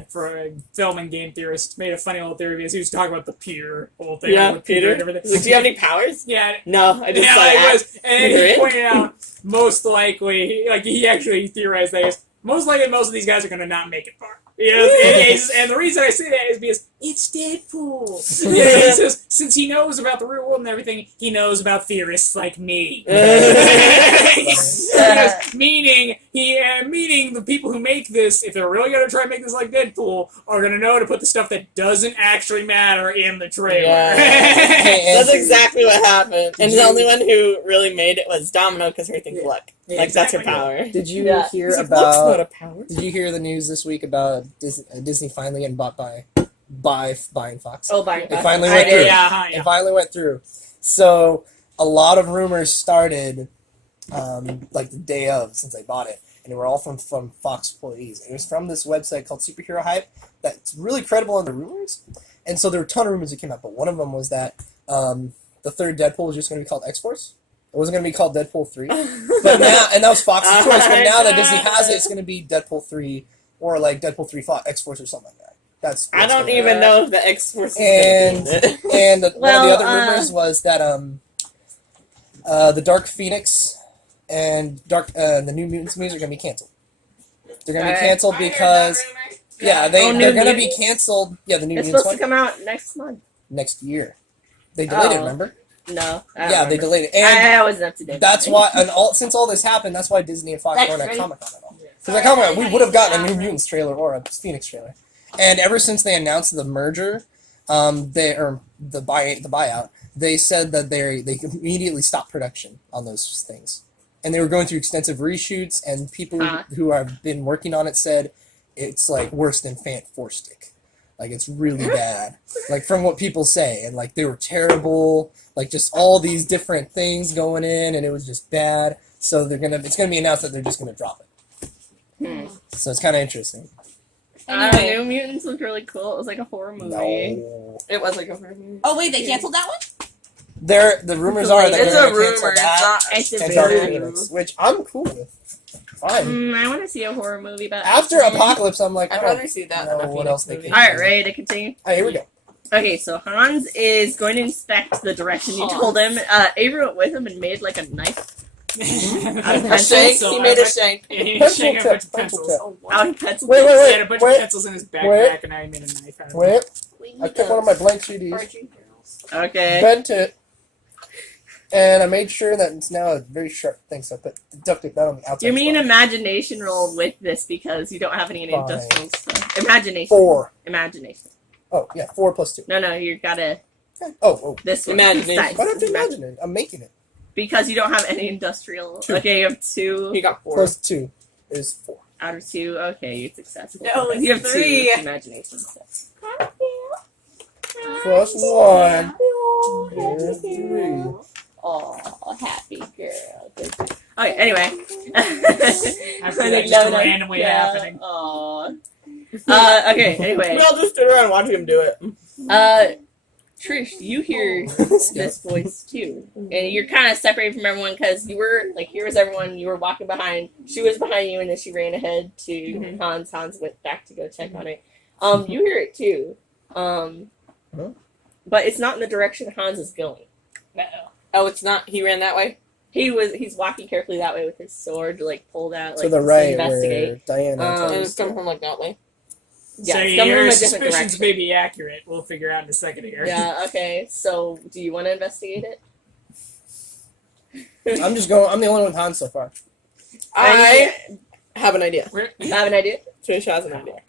for a film and game theorist made a funny little theory because he was talking about the Peter whole thing. Yeah, with Peter. and everything. He's like, do you have any powers? Yeah. No, I just Yeah, saw it that. was, and You're he in? pointed out most likely, like he actually theorized that is most likely most of these guys are going to not make it far. You know, and the reason I say that is because it's Deadpool. Yeah, he says, since he knows about the real world and everything, he knows about theorists like me. meaning the people who make this, if they're really going to try and make this like Deadpool, are going to know to put the stuff that doesn't actually matter in the trailer. Yeah. That's exactly what happened. And the only one who really made it was Domino because her thing's luck. Yeah, Like, that's her exactly. power. Did you Yeah. hear He's like, luck's not about? a power. Did you hear the news this week about Disney finally getting bought by buying Fox? Oh, buying. It finally I went did. through. Yeah, It finally went through. So a lot of rumors started like the day of since they bought it, and they were all from Fox employees. And it was from this website called Superhero Hype that's really credible on the rumors. And so there were a ton of rumors that came out, but one of them was that the third Deadpool was just going to be called X-Force. It wasn't going to be called Deadpool 3. But now, and that was Fox's choice, but now that Disney has it, it's going to be Deadpool 3 or like Deadpool 3 X-Force or something like that. That's I don't even know if the X-Force is And gonna be in it. and one of the Well, other rumors was that the Dark Phoenix and the New Mutants movies are going to be canceled. They're going to be canceled because they're New going to be Mutants? canceled. Yeah, the New It's Mutants supposed one to come out next month. next year. They delayed it. Oh. Remember? No. I don't Yeah, they remember. delayed it, and I wasn't up to date. that's why. And since all this happened, that's why Disney and Fox weren't at Ready? Comic Con at all. Because at Comic Con, we would have gotten a New Mutants trailer or a Phoenix trailer. And ever since they announced the merger, the buyout, they said that they immediately stopped production on those things, and they were going through extensive reshoots. And people who have been working on it said it's like worse than Fant Four Stick, like it's really bad. Like from what people say, and like they were terrible. Like just all these different things going in, and it was just bad. So it's gonna be announced that they're just gonna drop it. So it's kind of interesting. Anyway. New Mutants was really cool. It was like a horror movie. No. It was like a horror movie. Oh wait, they canceled that one? The rumors are that It's they're a going to cancel rumor. It's that not. It's a and Dark rumor. Phoenix, which I'm cool with. Fine. I want to see a horror movie about After Apocalypse, I'm like, I'd I rather don't see that know than a what Phoenix else they movie. can All right, ready to continue? All right, here we go. Okay, so Hans is going to inspect the direction you told him. Avery went with him and made like a knife A shank. He made a shank. He Pencil shaking a tip, bunch of pencil pencils. tip. Oh, wow. out of pencil. Wait, He wait, had a bunch wait. of pencils in his backpack, and I made a knife out of it. Wait, I took one of my blank CDs, Okay. bent it, and I made sure that it's now a very sharp thing, so I put the duct tape down on the outside. You mean as well. imagination roll with this because you don't have any Fine. industrial stuff. Imagination. 4. Imagination. Oh, yeah, 4 plus 2. No, you gotta Oh. this one. Imagination. Size. Why don't you imagine it? I'm making it. Because you don't have any industrial. 2. Okay, you have 2 He got 4. Plus 2 is 4. out of 2. Okay, you're successful. No, it's you have 3. 2 imagination. Plus 1 is 3. Oh, happy girl. Okay, anyway. After that just randomly happening. Aw. Okay, anyway. We all just stood around watching him do it. Trish, you hear this voice too, and you're kind of separated from everyone because you were like, here was everyone. You were walking behind. She was behind you, and then she ran ahead to Hans. Hans went back to go check on it. You hear it too, but it's not in the direction Hans is going. Oh, it's not. He ran that way. He's walking carefully that way with his sword, like pulled out, like To the right, investigate. where Diana. And it's coming from like that way. Yeah, So it's coming your from a different suspicions direction. may be accurate. We'll figure out in a second here. Yeah, okay. So, do you want to investigate it? I'm just going. I'm the only one with Hans so far. I have an idea. You have an idea? Trish has an idea.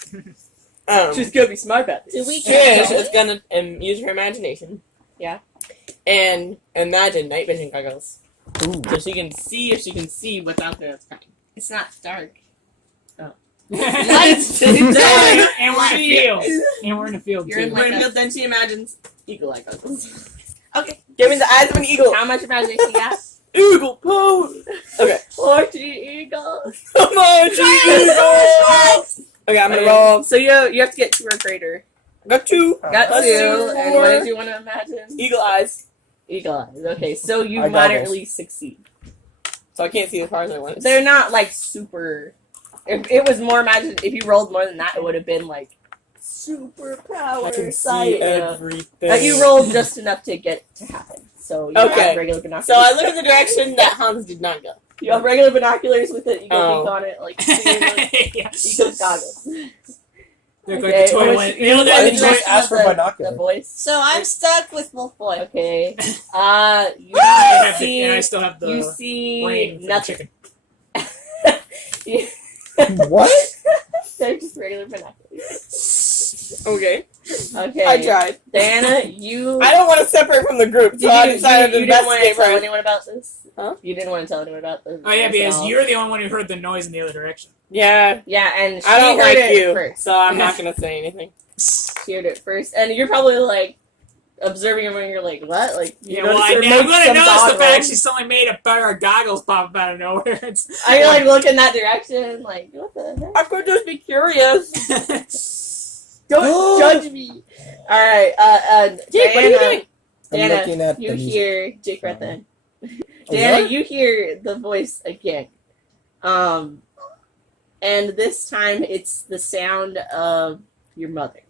She's gonna be smart about this. Do we Trish is gonna use her imagination. Yeah. And imagine night vision goggles. Ooh. So she can see if she can see what's out there that's coming. It's not dark. Lights! And we're in a field. And we're in a field You're in too. like But a- then she imagines eagle eye goggles. Okay. Give me the eyes of an eagle. How much imagination you got? Eagle pose. Okay. 40 eagles. Come on, eagles. Okay, I'm gonna roll. So you have to get 2 or greater. Got 2. Got Let's 2. do And 4. what did you want to imagine? Eagle eyes. Eagle eyes. Okay, so you Eye moderately succeed. So I can't see as far as I want. They're not like super. If it was more imagine, if you rolled more than that, it would have been like super power I can sight. see everything. But you rolled just enough to get it to happen. So you Okay. have regular binoculars. So I look in the direction that Hans did not go. You have regular binoculars with it. You go Oh. peek on it, like seeing like Yeah. Eagle's goggles. Look Okay, like the toy which- went. you know Why the did you direction ask of for the binoculars? voice. So I'm stuck with Wolf Boy. Okay. You I have the, and I see. still have the You see brain for the nothing. chicken. What? They're just regular binoculars. Okay. Okay. I tried. Diana, you. I don't want to separate from the group, so I decided to you didn't want to investigate tell first. anyone about this? Huh? You didn't want to tell anyone about this? Oh yeah, at because all? you're the only one who heard the noise in the other direction. Yeah, Yeah, and she I don't heard like it you, first. so I'm not gonna say anything. She heard it first, and you're probably like observing everyone. You're like, what? Like, you Yeah, well, notice her I'm make gonna some notice the fact goggles. she suddenly made a pair of goggles pop up out of nowhere. It's, Are you like looking that direction? Like, what the heck? I could just be curious. Don't judge me. All right, Jake, what are you Diana, doing? I'm Diana, looking at you the music. hear Jake right then. Oh, Diana, what? you hear the voice again. And this time it's the sound of your mother.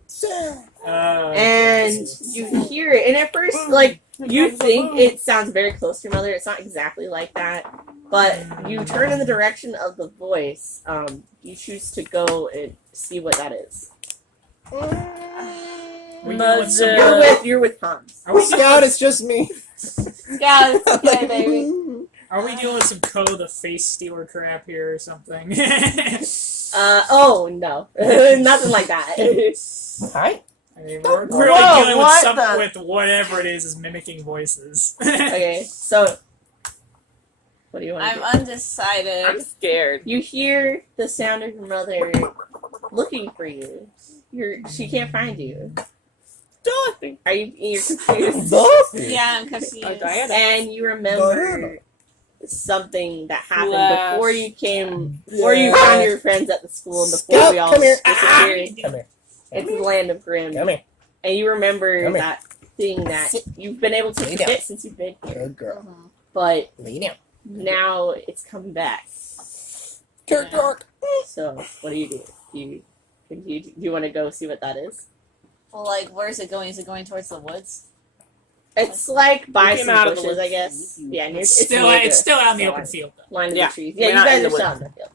And you hear it, and at first, like, you think it sounds very close to your mother. It's not exactly like that. But you turn in the direction of the voice. You choose to go and see what that is. We dealing with some- You're with Hans. Are we Scout, it's just me. Yeah, it's okay, baby. Are we dealing with some the face stealer crap here or something? Oh no, nothing like that. Hi. I mean, we're Whoa, really dealing with what something the- with whatever it is mimicking voices. Okay, so what do you want to I'm do? undecided. I'm scared. You hear the sound of your mother looking for you. She can't find you. Dorothy. You're confused? Yeah, I'm confused. Oh, Diana. And you remember something that happened Flash. before you found your friends at the school and before Scout, we all come here. disappeared. Come here. It's the land of Grimm. Come here. And you remember Come here. that thing that you've been able to Lay forget down. since you've been here. Good girl. But Lay down. now it's coming back. Character arc. So what do? Do you want to go see what that is? Well, like, where is it going? Is it going towards the woods? It's like by came some out of the bushes, woods. I guess. Yeah, near, It's it's still, near it's the still out in the side open field. Though. line of Yeah, the trees. we're Yeah, you not in guys the are still woods. in the field.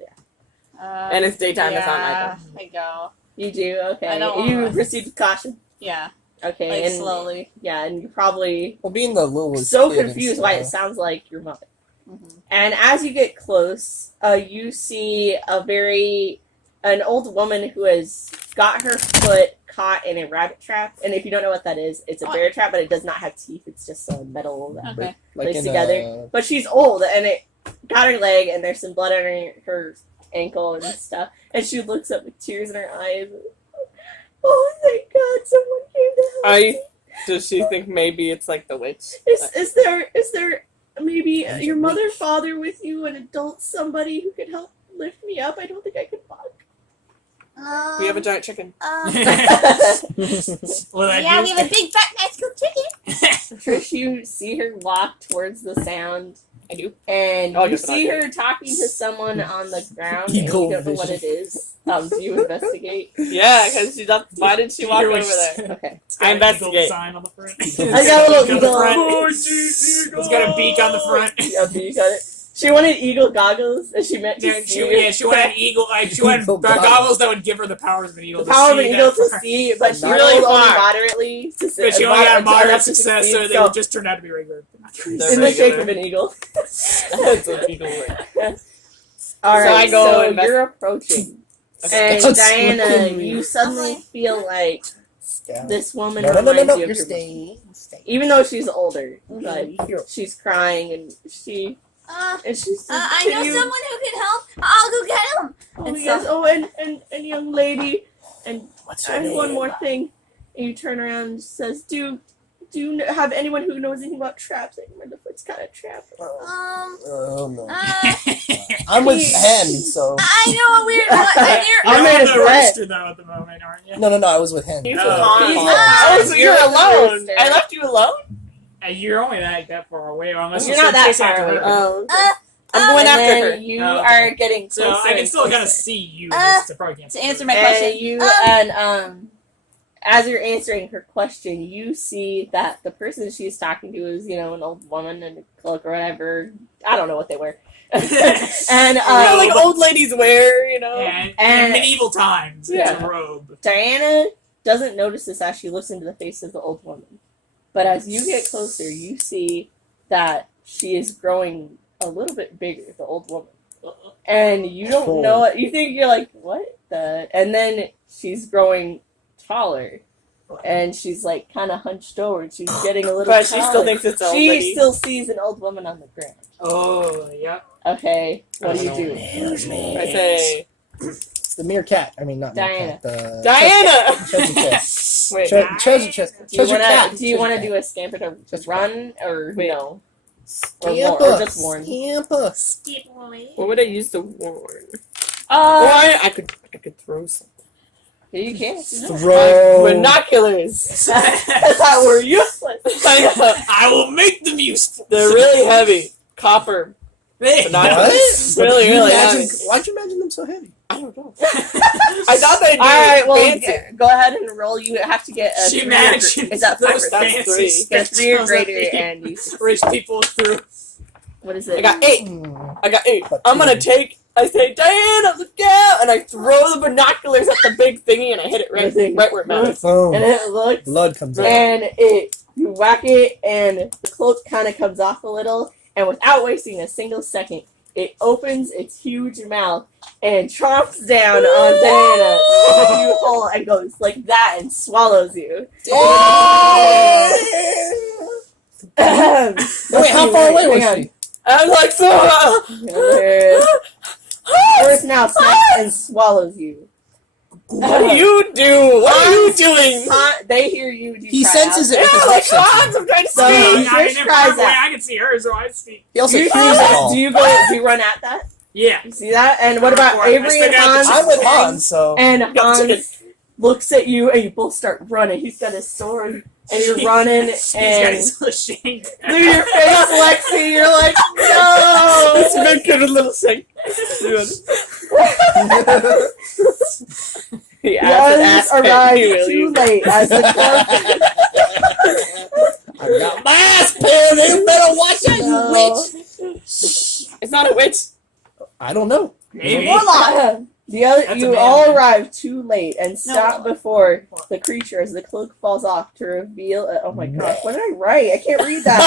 Yeah, And it's daytime, it's not Yeah, I go. you do. Okay, I don't you wanna- proceed with caution. Yeah, Okay, like and slowly. yeah, and you're probably Well, being the littlest so kid and confused why it stuff. sounds like your mother. Mm-hmm. And as you get close, you see an old woman who has got her foot caught in a rabbit trap. And if you don't know what that is, it's a Oh. bear trap, but it does not have teeth. It's just a metal that Okay. Like placed in, together. But she's old, and it got her leg, and there's some blood on her ankle and stuff. And she looks up with tears in her eyes. Oh, thank God, someone came to help me. Does she think maybe it's like the witch? Is there maybe your mother, father with you, an adult, somebody who could help lift me up? I don't think I could walk. We have a giant chicken. Well, Yeah, we have a big fat magical chicken. Trish, you see her walk towards the sound. I do. And Oh, you just see like her talking to someone on the ground, and you Eagle don't know what it vision. is. Do you investigate? Yeah, because why did she walk You're over like- there? Okay. It's got I an eagle investigate. sign on the front. I got a little Beak on the eagle. front. Oh, It's got a beak on the front. Yeah, you got it. She wanted eagle goggles, and she meant to Yeah, see. she wanted eagle, like she wanted Eagle goggles that would give her the powers of an eagle. The power of an see eagle that to far. see, but she Not rolled really only far. moderately to see. But she only got moderate enough to success, succeed, so they would just turn out to be regular. They're in the shape regular. of an eagle. That's what eagle work. All So right, I go so invest- you're approaching, and That's Diana, what we- you suddenly feel like Scout. this woman No, reminds you of you're your staying. even though she's older, Mhm. like she's crying and she and she's I know someone who can help. I'll go get him. Oh And yes, so- oh and young lady, and What's your and name? one more thing, and you turn around and says, do you have anyone who knows anything about traps? I remember it's kind of trap. Oh no. I I'm with he- Hen, so. know a weird one. And You're I'm on in the a threat. rooster though at the moment, aren't you? No, I was with Hen. He's Oh. with Han. He's Oh, so you're with the alone. rooster. I left you alone? You're only that far away, unless You're you not start that chasing far after away. her. Oh. Uh, I'm going and after then her. you Oh, okay. are getting closer. So I can and still kind of closer. see you. So probably can't to see answer her. my And question. you as you're answering her question, you see that the person she's talking to is, an old woman in a cloak or whatever. I don't know what they wear. and like old ladies wear, And, And- in medieval times, it's Yeah. a robe. Diana doesn't notice this as she looks into the face of the old woman. But as you get closer, you see that she is growing a little bit bigger, the old woman. And you don't Cool. know it. You think you're like, what the? And then she's growing taller. And she's like kind of hunched over. And she's getting a little But she taller. still thinks it's old She lady. still sees an old woman on the ground. Oh, yep. Okay, what do you do? I say, It's the meerkat. I mean, not Diana. meerkat. The Diana! Treasure chest. Wait, Treasure chest. Do you Treasure wanna cat. do you want to do a scamper to Just run or Wait. no? Or Scamper. just warn? Scamper. Skip away. what would I use to warn? Or Uh, I could throw something. you can't. Throw. Binoculars! That were useless. I know. I will make them useful. They're really heavy. Copper. Binoculars. What? Really, You really imagine- heavy. Why'd you imagine them so heavy? I don't know. I thought they'd be All right, well, fancy. go ahead and roll. You have to get a She 3 or imagines is that 5 or those 6? That's fancy 3. Get a 3 or spectacles greater, that and you. rich people through. What is I it? got 8. Hmm. I got 8. But I'm gonna two. take. I say, Diana, look out! And I throw the binoculars at the big thingy, and I hit it right where it matters. Boom. And it looks, Blood comes out. and you whack it, and the cloak kind of comes off a little, and without wasting a single second, it opens its huge mouth and chomps down on Diana. You whole and goes like that and swallows you. Wait, how far away was she? I was like, Earth now snaps and swallows you. what do you do? What are you doing? They hear you. He cry senses out. it with his Yeah, like heart Hans, sensor. I'm trying to So- see. I Trish never cries away. out. I can see her, so I see. He also You hears see it that? all. Do you go? Do you run at that? Yeah. You see that? And what about I Avery still and got the Hans? I'm with Hans, so. And Got Hans chicken. looks at you, and you both start running. He's got his sword, and you're running, He's got and his little shank. through your face, Lexi, you're like, no. This big kid with little sink. He The asked an others ass pet. arrive He really too is. late as the cloak. I got my ass pinned. You better watch out, you No. witch. It's not a witch. I don't know. Maybe. The other, That's you a all man. arrive too late and stop before the creature as the cloak falls off to reveal. Oh my gosh, what did I write? I can't read that.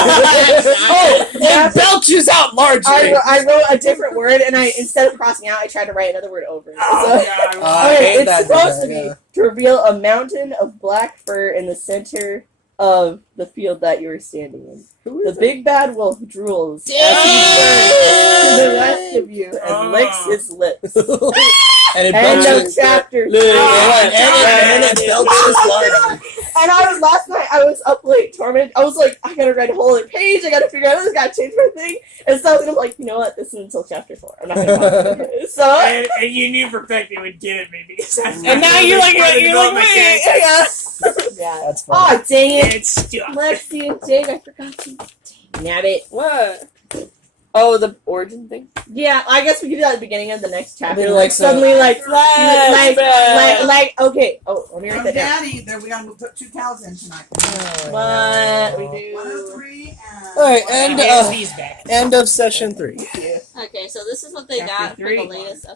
Oh, it belches out largely. I wrote a different word, and instead of crossing out, I tried to write another word over it. Oh, So- God. I okay, hate it's that supposed to design, be yeah. to reveal a mountain of black fur in the center of the field that you are standing in. The big bad wolf drools as he turns to the rest of you and licks his lips. And it End of belches. chapter. Lick. And it belches largely. And last night I was up late, tormented. I was like, I gotta write a whole other page. I gotta figure out this. Gotta change my thing. And so I'm like, you know what? This is until chapter 4. I'm not gonna bother. So And you knew for a fact they would get it, maybe. And now you're like, wait. Yeah. yeah. That's funny. Oh dang it, It's stuck. Lexi and Jake, I forgot to. Nabbit. What? Oh, the origin thing? Yeah, I guess we could do that at the beginning of the next chapter. mean, Like, suddenly, like, Flashback. okay. Oh, let me write From that down. Daddy, there we gotta put 2 cows in tonight. What we do? 103 and. All right, and He's back. end of session 3. Okay, so this is what they Chapter got for 3. the latest